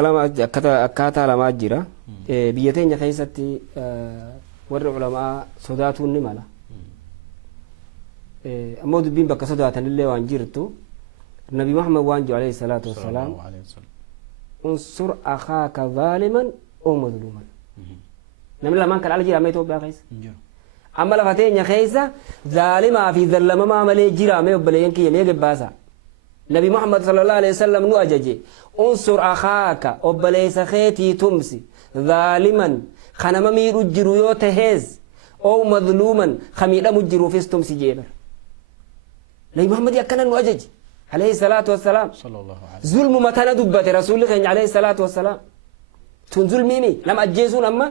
akkaataa lamaa jira biyya teenya keessatti warri ulamaa sodaatuun ni mala ammoo dubbiin bakka sodaatanillee waan jirtu nabi Muhammad waan jiru alayhi salaatu wassalaam unsur akhaaka zaaliman oo mazluuman namni lamaan kan ala jiraame Itoophiyaa keessa amma lafa teenya keessa zaalimaa fi zallamamaa malee jiraame obboleeyyan kiyya mee gabbaasa nabi Muhammad sallallahu alayhi wasallam nu ajaje unsur akhaaka obboleessa keetii tumsi zaaliman kanama miidhu jiru yoo tahees oo mazluuman khamiidhamu jiruufis tumsi jeebar nabi Muhammad akkana nu ajaje alayhi salaatu wassalaam zulmu matana dubbate rasuulli keenya alayhi salaatu wassalaam tun zulmiimi nama ajjeesuun amma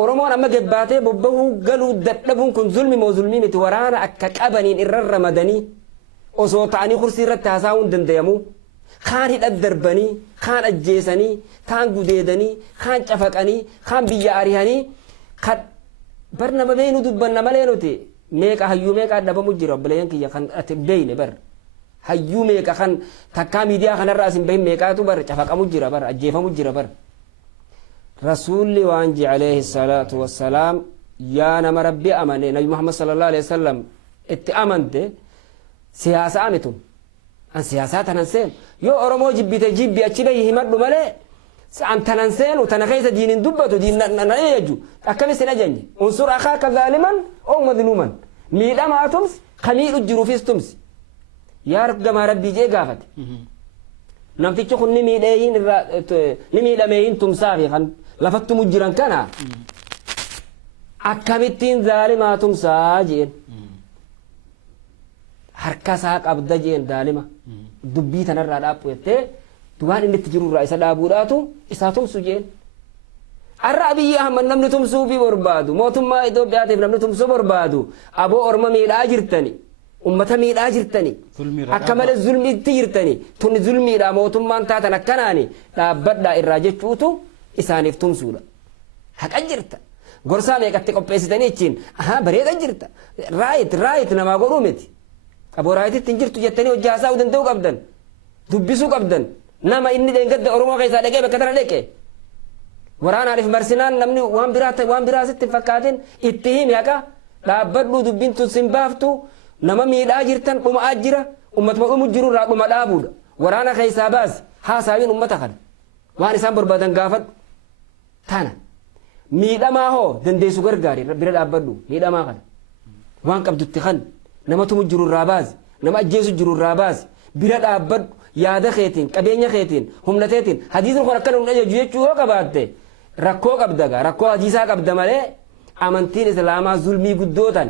oromoon amma gabbaatee bobbahuu galuu dadhabuun kun zulmi moo zulmii miti waraana akka qabaniin irra ramadanii osoo ta'anii kursii irratti haasa'uun dandayamu kaan hidhat darbanii kaan ajjeesanii kaan gudeedanii kaan cafaqanii kaan biyya arihanii kan bar nama beenu dubbanna malee nuti meeqa hayyuu meeqa dhabamu jira obboleeyyan kiyya kan ati beeyne bar hayyuu meeqa kan takkaa miidiyaa kanarraa asin bahin meeqaatu bar cafaqamu jira bar ajjeefamu jira bar rasuulli waan ji alayhi salaatu wassalaam yaa nama rabbi amane nabi Muhammad sallallahu alayhi wasallam itti amante siyaasa amitun an siyaasaa tanan seenu yoo oromoo jibbite jibbi achi bahi himadhu malee an tanan seenu tana keessa diinin dubbatu diin na eeyaju akkamis hin ajanye unsur akhaaka zaaliman oo madluuman miidhamaa tumsi kamiidhu jiruufis tumsi yaa gamaa rabbii jee gaafate namtichi kun ni miidhameeyin tumsaafi kan lafattu mujjiran kana akkamittiin zaalimaa tumsaa jeen harkasaa qabda jeen zaalima dubbii tanarraa dhaabbu jettee waan inni itti jirurraa isa dhaabuudhaatu isaa tumsu jeen arra Abiyyi Ahmad namni tumsuu fi barbaadu mootummaa Itoophiyaatiif namni tumsuu barbaadu aboo orma miidhaa jirtani ummata miidhaa jirtani akka malee zulmiitti jirtani tun zulmiidha mootummaan taatan akkanaani dhaabbadhaa irraa jechuutu isaaniif tumsuudha haqa jirta gorsaa meeqatti qopheessitanii ittiin bareeda jirta raayit namaa godhuu miti aboo raayititti hin jirtu jettanii hojii haasa'uu danda'uu qabdan dubbisuu qabdan nama inni dheengadda oromoo keessaa dhaqee bakka tana dhaqe waraanaadhaaf marsinaan namni waan biraa sitti fakkaatin itti himi haqa dhaabbadhuu dubbiin tun sin baaftu nama miidhaa jirtan dhumaa jira ummatuma dhumu jirurraa dhuma dhaabuudha waraana keessaa baasi haasaawiin ummata kana waan isaan barbaadan gaafadhu tana miidhamaa hoo dandeessu gargaari bira dhaabbadhu miidhamaa kana waan qabdutti kan nama tumu jirurraa baasi nama ajjeesu jirurraa baasi bira dhaabbadhu yaada keetiin qabeenya keetiin humna keetiin hadiisni kun akkana hundajaju jechuu yoo qabaatte rakkoo qabdaga rakkoo hadiisaa qabda malee amantiin islaamaa zulmii guddootan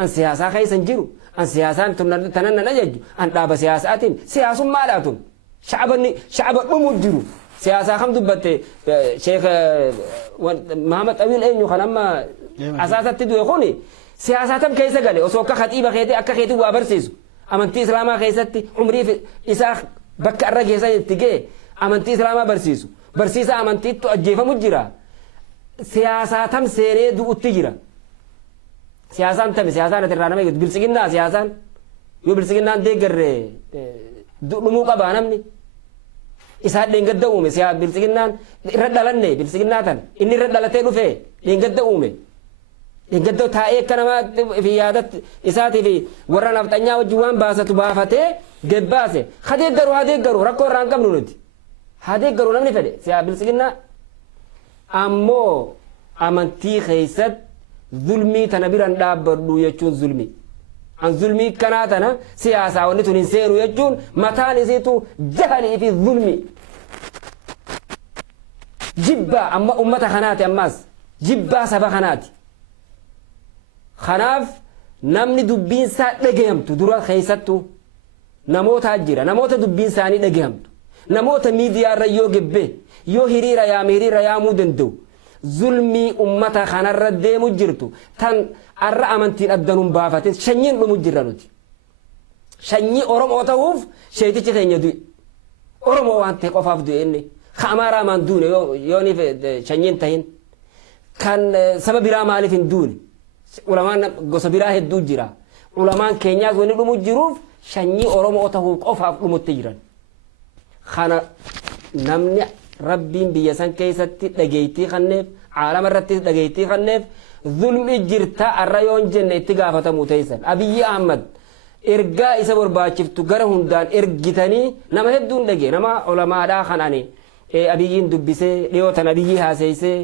an siyaasaa keessan jiru an siyaasaan tanan nan ajaju an dhaaba siyaasaatiin siyaasummaadhaatun shacaba dhumu jiru سياسة خم دبت شيخ محمد أمين أينو خنما أساسا تدو يخوني سياسة تم كيسة قال وسوكا خطيبة خيتي أكا خيتي وابرسيسو أمنتي إسلاما خيستي عمري في إساخ بك الرجيسة يتجي أمنتي إسلاما برسيسة أمنتي تأجيفة مجرى سياسة تم سيري دو التجرى سياسة تم سياسة نترانا ما يقول برسيقنا سياسة يو برسيقنا ديگر نمو قبا نمني إسحاق لينقد دومي سيا برسيقنا رد لني برسيقنا تن إني رد لتيلو في لينقد دومي لينقد دو تايك كنما في عادة إساتي في ورنا بتنيا وجوان باسة بافته جباسة هذه قرو ركو رانكم نودي هذه قرو نمني فدي سيا برسيقنا أمو أمنتي خيست ظلمي تنبيران دابردو يجون ظلمي عن ظلمي كناتنا سياسة ونتون نسيرو يجون متان يسيتو جهلي في الظلمي جبا أما أمة خناتي أماس جبا سبا خناتي خناف نمني دبين سا لقيمتو دروا خيستو نموت هجرة نموت دبين ساني لقيمتو نموت ميديا ريو جبه يو هريرا يا مودندو ظلمي أمة خنا الرد مجرتو تن الرأى من تين أبدنون بافتين شنين بمجرانوتي شني أورم أوتاوف شيتي تخين يدوي أورم أوان تقفاف دوي إني خامارا من دوني يوني في شنين تهين كان سبب رام علي في دوني علماء قصبيراه الدو جرا علماء كينيا وني بمجروف شني أورم أوتاوف قفاف بمتجران خنا نمنع ربين بيسان كيستي دغيتي خنف عالم الرتي دغيتي خنف ظلم جرتا الريون جنة اتقافة موتيسن أبي أحمد إرقا إسا برباچفتو غره هندان إرقتني نما هدون دغي نما علماء دا خناني أبيين دبسي ليوتن أبيي هاسيسي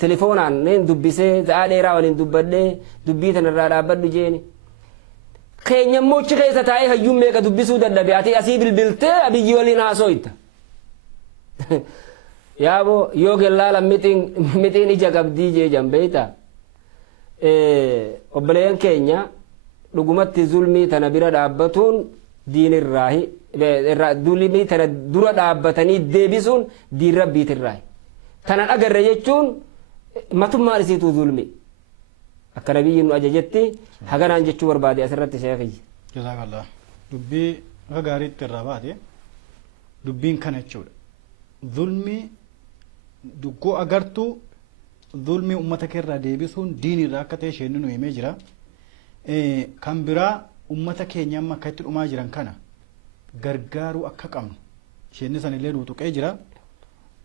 تليفونان نين دبسي زعالي راولين دبده دبيتن الرابد جيني خينيا موچ خيسا تاي هيوم ميكا دبسو ددبياتي أسي بالبلتي أبيي ولين هاسويتا yaabo yoo gellala mitiin ija qabdii jee jambeeyta obboleeyyan keenya dhugumatti zulmii tana bira dhaabbatuun diinirraahi zulmii tana dura dhaabbatanii deebisuun diin rabbiitirraahi tanan agarre jechuun matummaan isiituu zulmi akka nabiyyiin nu ajajetti haganaan jechuu barbaade asirratti sheekhi jazaakallah dubbii gaariitti irraa baate dubbiin kana jechuudha zulmi duggoo agartu zulmi ummata keerraa deebisuun diinirraa akka ta'e isheen nu himee jira kan biraa ummata keenya amma akka itti dhumaa jiran kana gargaaruu akka qabnu isheen sanillee nu tuqee jira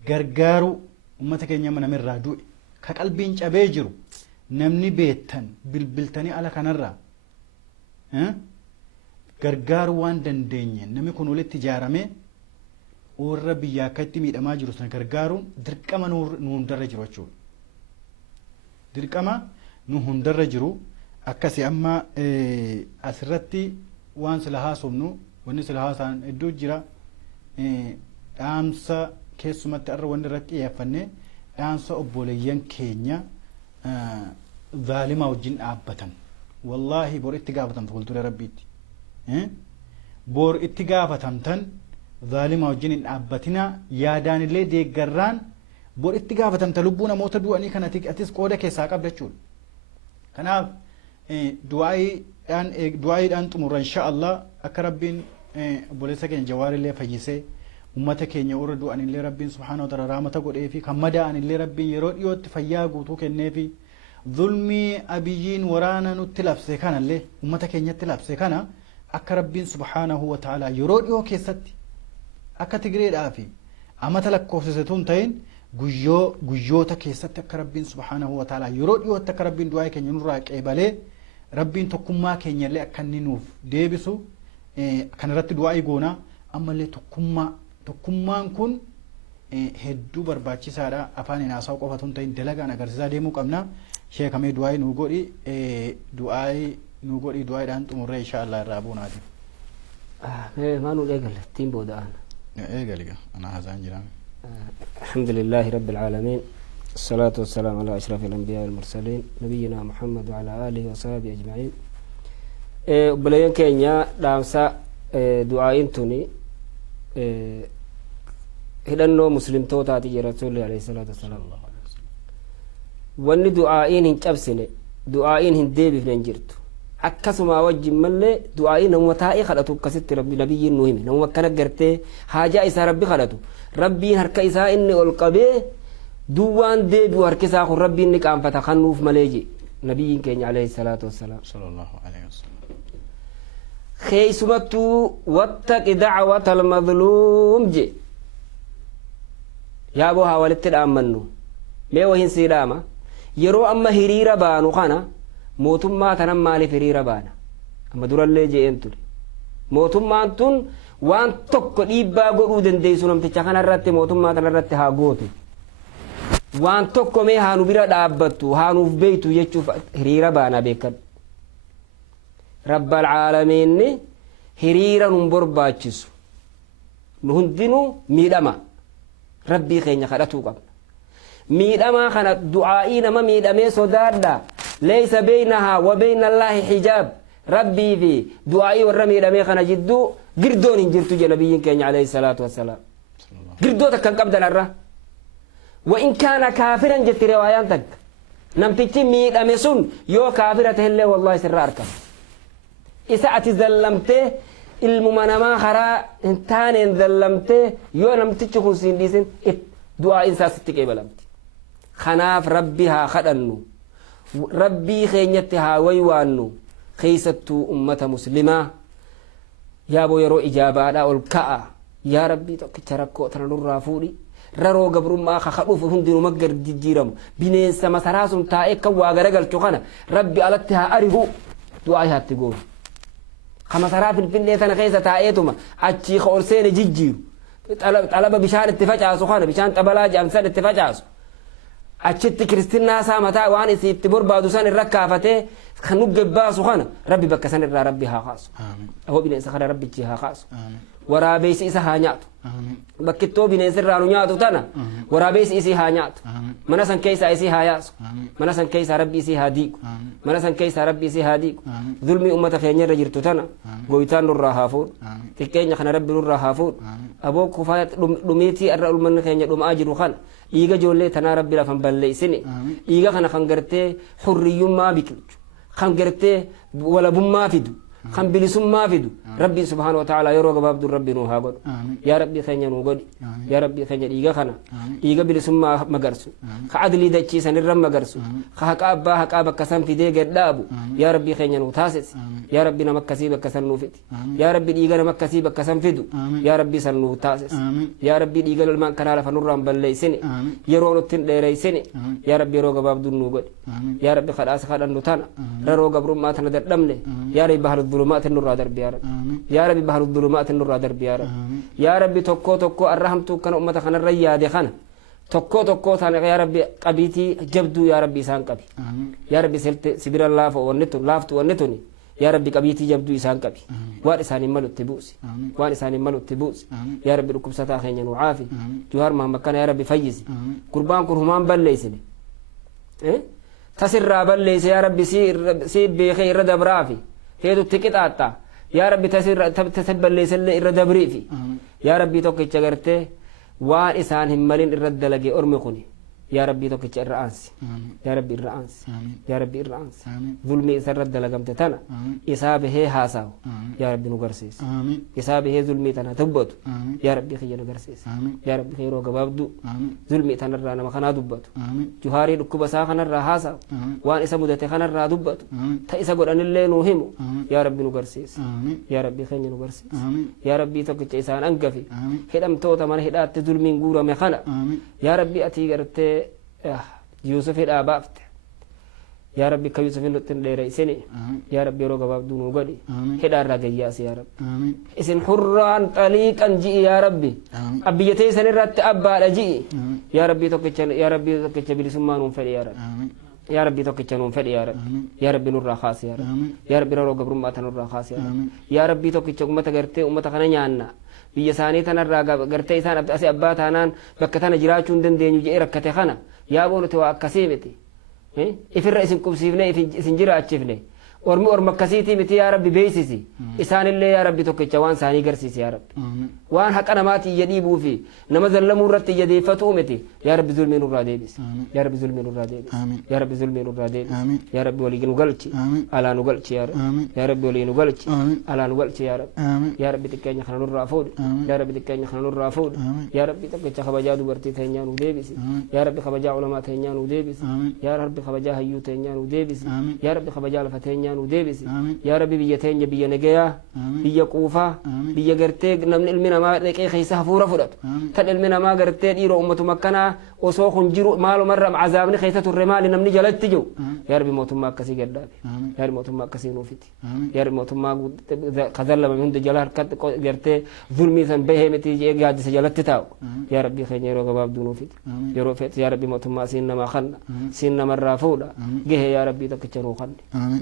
gargaaruu ummata keenya amma namirraa du'e ka qalbiin cabee jiru namni beettan bilbiltanii ala kanarraa gargaaruu waan dandeenye namni kun walitti ijaaramee warra biyya akka itti miidhamaa jiru sana gargaaruun dirqama nu hundarra jiru jechuudha. Dirqama nu hundarra jiru akkasi amma asirratti waan sila haasofnu wanni sila haasaan hedduu jira dhaamsa keessumatti irra wanni irratti xiyyeeffanne dhaamsa obboleeyyan keenya zaalima wajjin dhaabbatan wallaahi bor itti gaafatamtu kultura rabbiitti bor itti gaafatamtan zaalima wajjin hin dhaabbatina yaadaan illee deeggarraan bor itti gaafatamta lubbuu namoota du'anii kana atis qooda keessaa qabda jechuudha. Kanaaf du'aayiidhaan xumurra insha Allah akka rabbiin obboleessa keenya jawaarillee fayyisee ummata keenya warra du'anillee rabbiin subhaanahu wa ta'ala rahmata godhee fi kan madaa'anillee rabbiin yeroo dhiyootti fayyaa guutuu kennee fi zulmii abiyyiin waraana nutti labse kanallee ummata keenyatti labse kana akka rabbiin subhaanahu wa ta'ala yeroo dhiyoo keessatti akka Tigreedhaa fi amata lakkoofsisatuun ta'in guyyoota keessatti akka rabbiin subhaanahu wa ta'ala yeroo dhiyootti akka rabbiin du'aa keenya nurraa qeebalee rabbiin tokkummaa keenyallee akka inni nuuf deebisu kan irratti du'aa goona ammallee tokkummaan kun hedduu barbaachisaadha afaan hinaasa'u qofatu hin ta'in dalagaan agarsiisaa deemuu qabna sheekamee du'aa nu godhi du'aadhaan xumurree insha Allah irraa buunaati. maanu eegale tiin booda'an eegaliga ana hazaan jiraan الحمد لله رب العالمين الصلاة والسلام على أشرف الأنبياء والمرسلين نبينا محمد وعلى آله وصحبه أجمعين بلين كينيا دامسا دعائين توني hidhannoo muslimtootaati jira rasuulli alayhi salaatu wassalaam wanni du'aa'iin hin cabsine du'aa'iin hin deebifne hin jirtu akkasuma wajjin mallee du'aa'iin namuma taa'ee kadhatu akkasitti nabiyyiin nu hime namuma akkana gartee haajaa isaa rabbi kadhatu rabbiin harka isaa inni ol qabee duwwaan deebi'u harki isaa kun rabbiin ni qaanfata kannuuf malee je nabiyyiin keenya alayhi salaatu wassalaam keeysumattuu wattaqi dacwata almadluum je yaaboo haa walitti dhaammannu mee wahin sii dhaama yeroo amma hiriira baanu kana mootummaa tanan maaliif hiriira baana amma durallee je'een ture mootummaan tun waan tokko dhiibbaa godhuu dandeessu namticha kanarratti mootummaa tanarratti haa gootu waan tokko mee haa nu bira dhaabbattu haa nuuf beeytu jechuuf hiriira baana beekadhu rabbal caalamiinni hiriira nun barbaachisu nu hundinuu miidhama rabbii keenya kadhatuu qabna miidhamaa kana du'aa'ii nama miidhamee sodaadha leysa beynahaa wa beyna allaahi xijaab rabbii fi du'aa'ii warra miidhamee kana jidduu girdoon hin jirtu je nabiyyiin keenya alayhi salaatu wassalaam girdoo takkan qabdan arra wa in kaana kaafiran jetti riwaayaan takka namtichi miidhame sun yoo kaafira tahillee wallahi sirra arkama isa ati zallamtee ilmuma namaa karaa hin taaneen zallamtee yoo namtichi kun siin dhiisin du'aa'iin isaa sitti qeebalamti kanaaf rabbi haa kadhannu rabbii keenyatti haa waywaannu keeysattuu ummata muslimaa yaaboo yeroo ijaabaadhaa ol ka'a yaa rabbii tokkicha rakkoo tana nurraa fuudhi raroo gabrummaa ka kadhuuf hundinuu maggar jijjiiramu bineensa masaraa sun taa'ee kan waa garagalchu kana rabbi alatti haa arihu du'aa'ii haatti goonu ka masaraa finfinnee tana keessa taa'eetuma achii ka ol seene jijjiiru xalaba bishaan itti facaasu kana bishaan xabalaa jedhamsan itti facaasu achitti kiristinnaa isaa mataa waan isii itti barbaadu san irra kaafatee kan nu gebbaasu kana rabbi bakka san irraa rabbi haa kaasu ahoo bineensa kana rabbichi haa kaasu waraabeysi isa haa nyaatu bakkittoo bineensi irraa nu nyaatu tana waraabeysi isii haa nyaatu mana san keeysaa isii haa yaasu mana san keeysaa rabbi isii haa diigu mana san keeysaa rabbi isii haa diigu zulmii ummata keenya irra jirtu tana gooytaan nurraa haa fuudhu xiqqeenya kana rabbi nurraa haa fuudhu aboo kufaa dhumiitii irra ulmanni keenya dhumaa jiru kana dhiiga ijoollee tanaa rabbi lafan balleeysine dhiiga kana kan gartee hurriyyummaa biqilchu kan gartee walabummaa fidu kan bilisummaa fidu rabbi subhaanahu wa ta'ala yeroo gabaabduu rabbi nuu haa godhu yaa rabbi keenya nuu godhi yaa rabbi keenya dhiiga kana dhiiga bilisummaa magarsu ka adlii dachiisan irra magarsu ka haqaa abbaa haqaa bakka san fidee gadhaabu yaa rabbi keenya nuu taasisi yaa rabbi nama akkasii bakka san nuu fidi yaa rabbi dhiiga nama akkasii bakka san fidu yaa rabbi san nuu taasisi yaa rabbi dhiiga ilmaan kanaa lafa nurraan balleeysine yeroo nuttin dheereysine yaa rabbi yeroo gabaabduu nuu godhi yaa rabbi kadhaasa kadhannu tana raroo gabrummaa tana dadhabne yaa rabbi bahal الظلمات النور درب يا رب يا ربي بحر الظلمات النور درب يا رب يا ربي توكو توكو الرحمتو كان امته كان الرياد خنا توكو توكو ثاني يا ربي قبيتي جبدو يا ربي سان قبي يا ربي سلت سبير الله فونتو لافتو ونتوني يا ربي قبيتي جبدو سان قبي وارساني ملو تبوسي وارساني ملو تبوسي يا ربي ركب ستا خينيا وعافي جوهر ما مكان يا ربي فيزي قربان كرهمان بليسني تسر بليس يا ربي سي بخير دبرافي هيدو تكتاتا يا ربي تسبل ليس الردبري في يا ربي توكي تشغرته وان إسان همالين الرد لقي أرمي خوني يا ربي توكي الرأنس يا ربي الرأنس يا ربي الرأنس ظلمي إسان رد لقمت تنا إسابه هاساو يا ربي نقرسيس إسابه ظلمي تنا تبوت يا ربي خي نقرسيس يا ربي خيرو قبابدو ظلمي تنا الرانا مخنا دبوت جهاري لكبسا خنا الرا هاساو وان إسا مدت خنا الرا دبوت تا إسا قرأن اللي نوهمو يا ربي نقرسيس يا ربي خي نقرسيس يا ربي توكي إسان أنقفي هدم توتا من هدات ظلمي نقورا مخنا يا ربي أتي قرتي يوسف الآبافت يا ربي كيوسف نتن ليريسني يا ربي روغا بابدون وغدي هدار راغياس يا رب اسن حران طليقا جي يا ربي ابيتي سنرات ابا جي يا ربي توكچن يا ربي توكچ بلسمان فدي يا رب يا ربي توكچن فدي يا رب يا ربي نور خاص يا رب يا ربي روغا برما نور خاص يا رب يا ربي توكچ امته غرتي امته كنا نيانا biyya isaanii tanarraa gartee isaan asii abbaa taanaan bakka tana jiraachuu hin dandeenyu jedhee rakkate kana yaa boonute waa akkasii miti ifirra isin qubsiifne isin jiraachifne ormi orma akkasiitii miti yaa rabbi beeksisi isaanillee yaa rabbi tokkicha waan isaanii garsiisi yaa rabbi waan haqa namaati iyya dhiibuu fi nama zallamuu irratti iyya deeffatuu miti yaa rabbi zulmii nurraa deebisi yaa rabbi zulmii nurraa deebisi yaa rabbi zulmii nurraa deebisi yaa rabbi walii nu galchi alaa nu galchi yaa rabbi yaa rabbi walii nu galchi alaa nu galchi yaa rabbi yaa rabbi xiqqeenya kana nurraa fuudhi yaa rabbi xiqqeenya kana nurraa fuudhi yaa rabbi tokkicha kabajaa dubartii teenyaa nu deebisi yaa rabbi kabajaa ulamaa teenyaa nu deebisi yaa rabbi kabajaa hayyuu teenyaa nu deebisi yaa rabbi kabajaa lafa teenyaa nu deebisi yaa rabbi biyya teenya biyya nagayaa biyya quufaa biyya gartee namni ilmi namaa dhaqee keessa hafuura fudhatu tan ilmi namaa gartee dhiiroo ummatuma akkanaa osoo kun jiru maalumarra azaabni keessa turre maali namni jalatti jiru yaa rabbi mootummaa akkasii gaddaabe yaa rabbi mootummaa akkasii nuufiti yaa rabbi mootummaa kazallabame hunda jala harkatti gartee zulmii san bahee miti gaaddisa jalatti taa'u yaa rabbi keenya yeroo gabaabduu nuufiti yeroo feetu yaa rabbi mootummaa siin namaa kanna siin namarraa fuudha gahee yaa rabbi tokkicha nuu kanne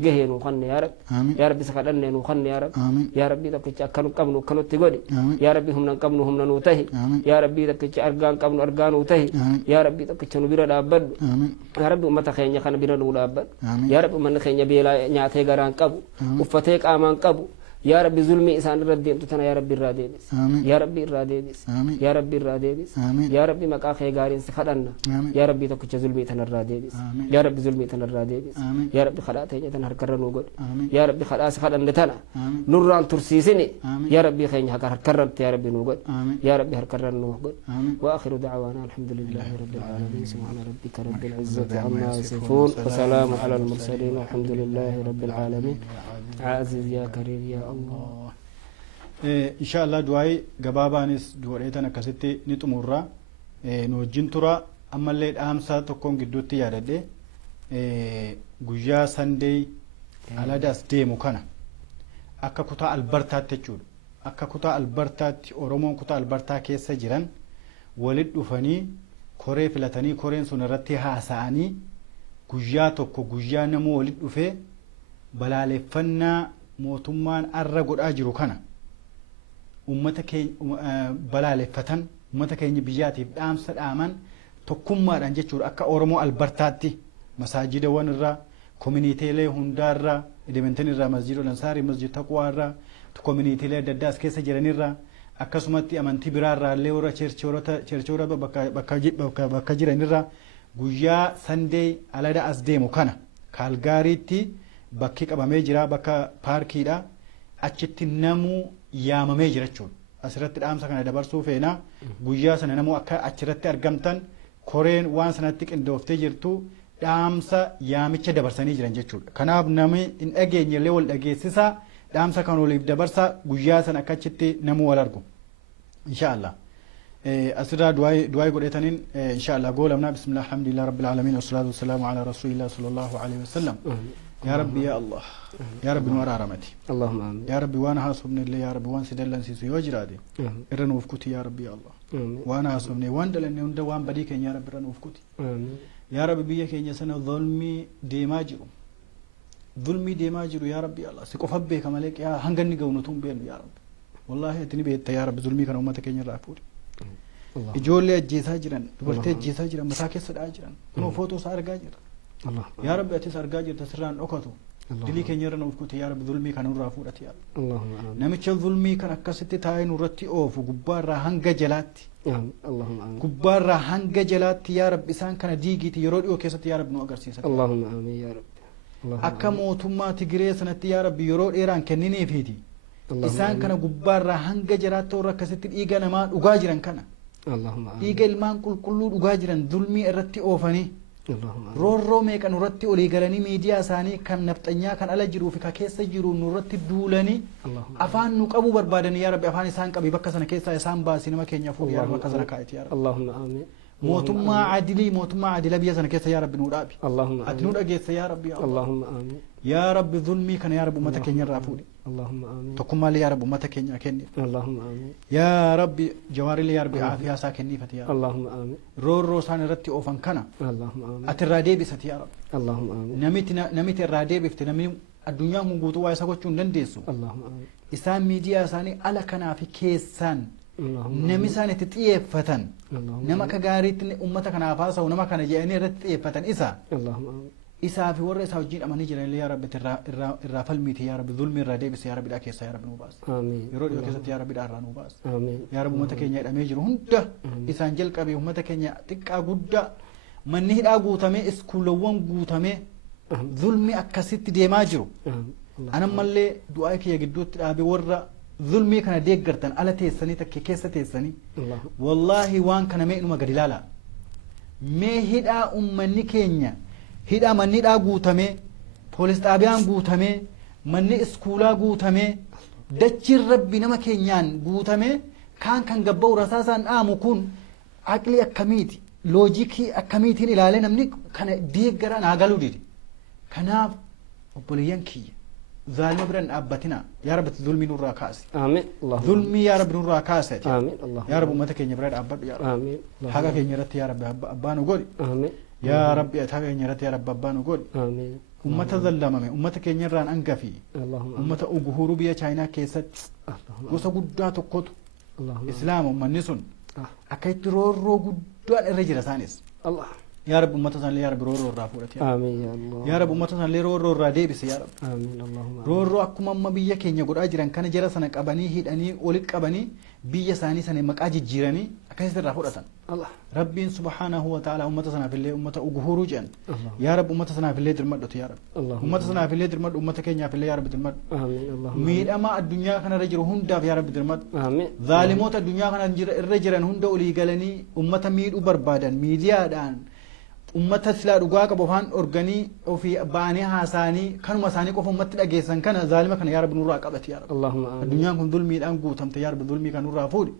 gahee nuu kanne yaa rabbi sakadhanne nuu kanne yaa rabbi tokkicha akkanu qabnu akkanutti godhi yaa rabbi humna qabnu humna nuu tahi yaa rabbi tokkicha argaan qabnu argaa nuu tahi yaa rabbi tokkicha nu bira dhaabbadhu yaa rabbi ummata keenya kana bira nuu dhaabbadhu yaa rabbi ummanni keenya beelaa nyaatee garaan qabu uffatee qaamaan qabu يا ربي ظلمي إسان ردي أنتنا يا ربي الراديبس يا ربي الراديبس يا ربي الراديبس يا ربي مكاخي غارين سخدنا يا ربي تكوش ظلمي تنا الراديبس يا ربي ظلمي تنا الراديبس يا ربي خلاته تنا هركرن وقول يا ربي خلاص خدنا تنا نوران ترسيسني يا ربي خين هركرن يا ربي نوقول يا ربي هركرن نوقول وآخر دعوانا الحمد لله رب العالمين سبحان ربك رب العزة عما يصفون وسلام على المرسلين والحمد لله رب العالمين عزيز يا كريم يا الله إن شاء الله دعاء جبابانس دعوتنا كستي نتمرة نوجين ترى أما اللي أمسا تكون جدوتي يا رد جوجا سندي على داس دي مكانه أكا كتا البرتا تجول أكا كتا البرتا أورومون كتا البرتا كيس جيران ولد دفني كوري فلتاني كورين سنرتي هاساني جوجا تكو جوجا نمو ولد دفه balaaleffannaa mootummaan arra godhaa jiru kana ummata keenya balaaleffatan ummata keenya biyyaatiif dhaamsa dhaaman tokkummaadhaan jechuudha akka Oromoo albartaatti masaajidawwan irraa koominiitiilee hundaarraa elementan irraa masjidul ansaarii masjid taqwaa irraa koominiitiilee adda addaa as keessa jiranirraa akkasumatti amantii biraarraa illee warra cherchoora bakka jiranirraa guyyaa sandee alada as deemu kana kaalgaariitti bakki qabamee jira bakka paarkiidha achitti namuu yaamamee jira jechuudha asirratti dhaamsa kana dabarsuu feena guyyaa sana namuu akka achirratti argamtan koreen waan sanatti qindooftee jirtu dhaamsa yaamicha dabarsanii jiran jechuudha kanaaf namni hin dhageenye illee wal dhageessisa dhaamsa kan waliif dabarsa guyyaa sana akka achitti namuu wal argu inshaallah asirraa du'aa godhataniin inshaallah goolamna bismillah alhamdulillah rabbil alamin wassalatu wassalamu ala rasulillah sallallahu alaihi wasallam يا ربي يا الله يا ربي نور رحمتي اللهم آمين يا ربي وانا حاسبني اللي يا ربي وان سدلن سيسو يوجرادي ارن وفكتي يا ربي يا الله وانا حاسبني وان دلن وند وان بديك يا ربي ارن وفكتي يا ربي بيك يا سنه ظلمي ديماجرو ظلمي ديماجرو يا ربي يا الله سقفبه كمالك يا هنغني غونتون بين يا رب والله اتني بيت يا رب ظلمي كان امتك يا رافوري اجولي اجيسا جيران دبرتي اجيسا جيران مساكه سدا جيران نو فوتو سارغا جيران يا رب أتيس أرجع تسران أكتو دلي كنيرنا وفكتي يا رب ظلمي كانوا رافورتي يا رب اللهم آمين نمشي ظلمي كان أكست تاي نورتي أوف وجبار رهانج جلاتي اللهم آمين جبار رهانج جلاتي يا رب إنسان كان ديجي تيرود وكيست يا رب نوقر سيسات اللهم آمين يا رب أكم وتما تجري سنة يا رب يرود إيران كنيني فيدي إنسان كان جبار رهانج جلات وركست إيجانا ما أجاجرن كنا اللهم آمين إيجال ما كل أجاجرن ظلمي الرتي أوفني roorroo meeqa nurratti olii galanii miidiyaa isaanii kan nafxanyaa kan ala jiruu fi ka keessa jiru nurratti duulanii afaan nu qabu barbaadanii yaa rabbi afaan isaan qabi bakka sana keessaa isaan baasi nama keenya fuudhi yaa rabbi bakka sana kaa'iti yaa rabbi اللهم آمين mootummaa adilii biyya sana keessa yaa rabbi nu dhaabi اللهم ati nu dhageessa yaa rabbi اللهم آمين yaa rabbi zulmii kana yaa rabbi ummata keenya irraa fuudhi اللهم آمين tokkummaallee yaa rabbi ummata keenya kenni اللهم آمين yaa rabbi jawaarillee yaa rabbi aafiyaa isaa kenniifati yaa rabbi اللهم آمين roorroo isaan irratti oofan kana اللهم آمين ati irraa deebisati yaa rabbi اللهم آمين namiti irraa deebifte namni addunyaan kun guutuu waa isa gochuu hin dandeessu اللهم آمين isaan miidiyaa isaanii ala kanaa fi keessaan nami isaan itti xiyyeeffatan nama ka gaariitti ummata kanaaf haasa'u nama kana jedhanii irratti xiyyeeffatan isa اللهم آمين isaa fi warra isaa wajjin amanii jiran yaa rabbi irraa falmiiti yaa rabbi zulmi irraa deebisi yaa rabbi dhaa keessa yaa rabbi nu baasi yeroo dhiyoo keessatti yaa rabbi dhaa irraa nu baasi yaa rabbi ummata keenya hidhamee jiru hunda isaan jalqabee ummata keenya xiqqaa guddaa manni hidhaa guutamee iskuulawwan guutamee zulmi akkasitti deemaa jiru anammallee du'aa kiyya gidduutti dhaabee warra zulmii kana deeggartan ala teessanii takke keessa teessanii wallaahi waan kana mee inuma gadi ilaala mee hidhaa ummanni keenya hidhaa manni hidhaa guutamee poolis xaabiyaan guutamee manni iskuulaa guutamee dachiin rabbi nama keenyaan guutamee kan gabba'u rasaasaan dhaamu kun aqlii akkamiiti loojikii akkamiitiin ilaalee namni kana deeggaraa naa galuu dide kanaaf obboleeyyan kiyya zaalima biran dhaabbatina yaa rabbi zulmii nurraa kaasi zulmii yaa rabbi nurraa kaasi yaa rabbi ummata keenya bira dhaabbadhu yaa rabbi haqa keenya irratti yaa rabbi abbaa nu godhi yaa rabbi haqa keenya irratti yaa rabbi abbaa nu godhi ummata zallamame ummata keenya irraan angafi ummata uguhuruu biyya chaayinaa keessatti gosa guddaa tokkotu islaama ummanni sun akka itti roorroo guddaan irra jira isaanis yaa rabbi ummata sanillee yaa rabbi roorroo irraa fudhate yaa rabbi ummata sanillee roorroo irraa deebise yaa rabbi roorroo akkuma amma biyya keenya godhaa jiran kana jara sana qabanii hidhanii olit qabanii biyya isaanii sana maqaa jijjiiranii akkasitti irraa fudhatan rabbiin subhaanahu wa ta'ala ummata sanaafillee ummata uguhuruu jedhan yaa rabbi ummata sanaafillee dirmadhuti yaa rabbi ummata sanaafillee dirmadhu ummata keenyaafillee yaa rabbi dirmadhu miidhama addunyaa kanarra jiru hundaaf yaa rabbi dirmadhu zaalimoota addunyaa kana irra jiran hunda olii galanii ummata miidhuu barbaadan miidiyaadhaan ummata silaa dhugaa qabu afaan organii ofii ba'anii haasaanii kanuma isaanii qofa ummatti dhageessan kana zaalima kana yaa rabbi nurraa qabati yaa rabbi addunyaan kun zulmiidhaan guutamte yaa rabbi zulmii kan nurraa fuudhi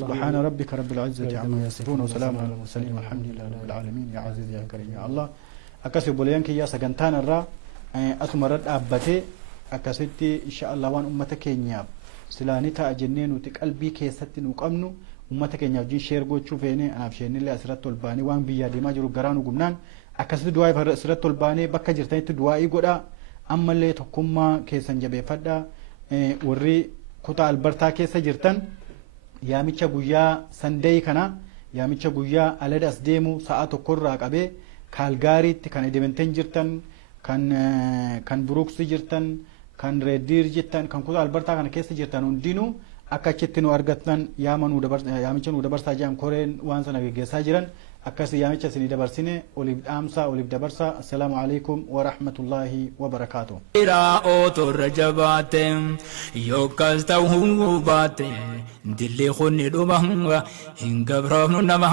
subhaana rabbika rabbil izzati amma yasifuun wa salaamun alal mursaliin walhamdulillahi rabbil aalamiin yaa aziiz yaa kariim yaa allah akkasi obboleeyyan kiyyaa sagantaan irraa asuma irra dhaabbatee akkasitti insha allah waan ummata keenyaaf silaanii ta'a jennee nuti qalbii keessatti nu qabnu ummata keenya wajjin sheer gochuu feene anaaf sheenillee asirratti ol baanee waan biyyaa deemaa jiru garaa nu gumnaan akkasitti du'aa asirratti ol baanee bakka jirtanitti du'aa'ii godhaa ammallee tokkummaa keessan jabeeffadhaa warri kutaa albartaa keessa jirtan yaamicha guyyaa sandeey kana yaamicha guyyaa aladas deemu sa'a tokkorraa qabee kaalgaariitti kan edimenten jirtan kan buruuksi jirtan kan reediir jirtan kan kutaa albartaa kana keessa jirtan hundinuu akka achitti nu argattan yaamicha nu dabarsaa jiran koreen waan sana geggeessaa jiran akkas yaamicha isinii dabarsine oliif dhaamsaa oliif dabarsaa assalaamu alaikum wa rahmatullaahi wa barakaatuh otorra jabaate yookas ta'uu baate dilli kunni dhuma hin gabroofnu nama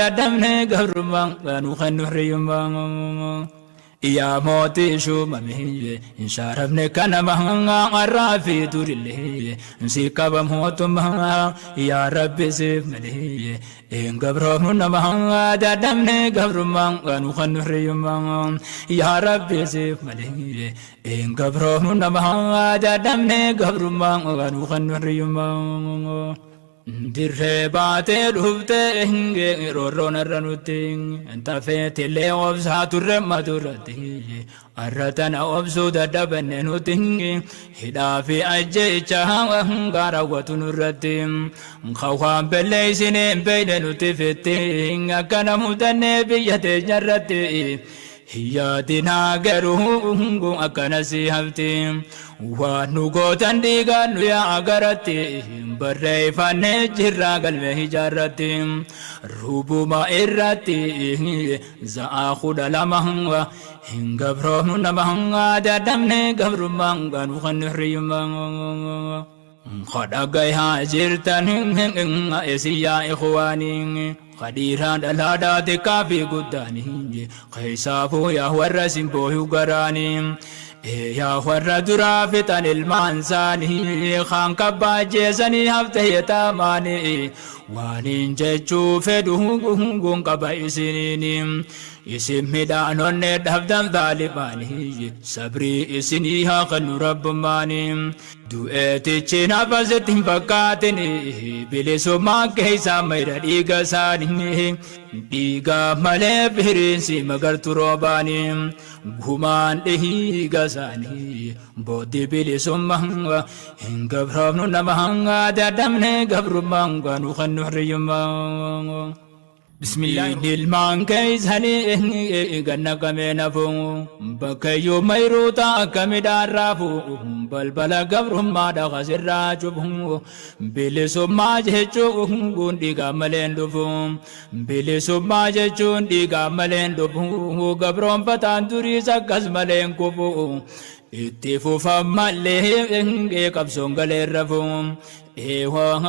dadhabne gabrummaa nu kan nuhriyummaa يا موتي شو ممي إن شاربني كان مهنا عرافي دور اللي نسيك بموت مهنا يا ربي سيف ملي إن قبرهم مهنا دادمني قبر ما نخن ريما يا ربي سيف ملي إن قبرهم مهنا دادمني قبر ما نخن ريما dirree baatee dhuftee roorroon irra nutti tafeetti illee obsaa turre maturratti arratana obsuu dadhabanne nuti hidhaa fi ajjeecha gaaraawwatu nurratti kawaan belleeysinee beeyne nuti fitti akkana mudannee biyya teenyarratti hiyyaatinaa garuu akkana si hafti waan nu gootan dhiigaan nu yaa agaratti barreeffannee jirraa galmee ijaarratti rubuma irratti za'aa kudha lama hin gabroofnu nama dadhabne gabrummaa nu kan hirriyummaa khadagayaa jirtan esiyaa ikhwaanii khadiiraan dhalaadhaate kaafii guddaanii keessaafuu yaa warra simbooyuu garaanii yaa warra duraa fixan ilmaan isaanii kaan kabbaa jeesanii hafte yetaamaanii waaniin jechuu fedhuun qaba isiniin isin midhaanonne dhabdan zaalimaanii sabrii isinii haa kennu rabbummaanii du'eetichi nafasitti hin fakkaatin bilisummaa keessaa mayra dhiiga isaanii dhiiga malee firiinsi magartu roobaanii gumaan dhiiga isaanii booddi bilisummaa hin gabroofnu nama dadhabne gabrummaa nu kan nu hirriyummaa بسم الله المان كيس هني غنا كمنا فو بكيو ميروتا كمدار رافو بلبلا قبر ما دغ سراجو بلسو ما جهجو غوندي غملين دفو بلسو ما جهجو دي غملين دفو قبرون فتان دوري سكز ملين كفو اتفو فمالي قبسون غلير رفو Ewa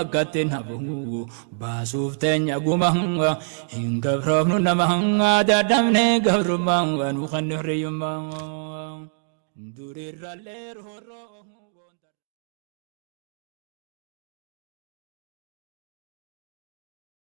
agatin habu basuf tenya gumang hingga prabnu namang dadamne gabrumang anu khanuriyumang durir raler horo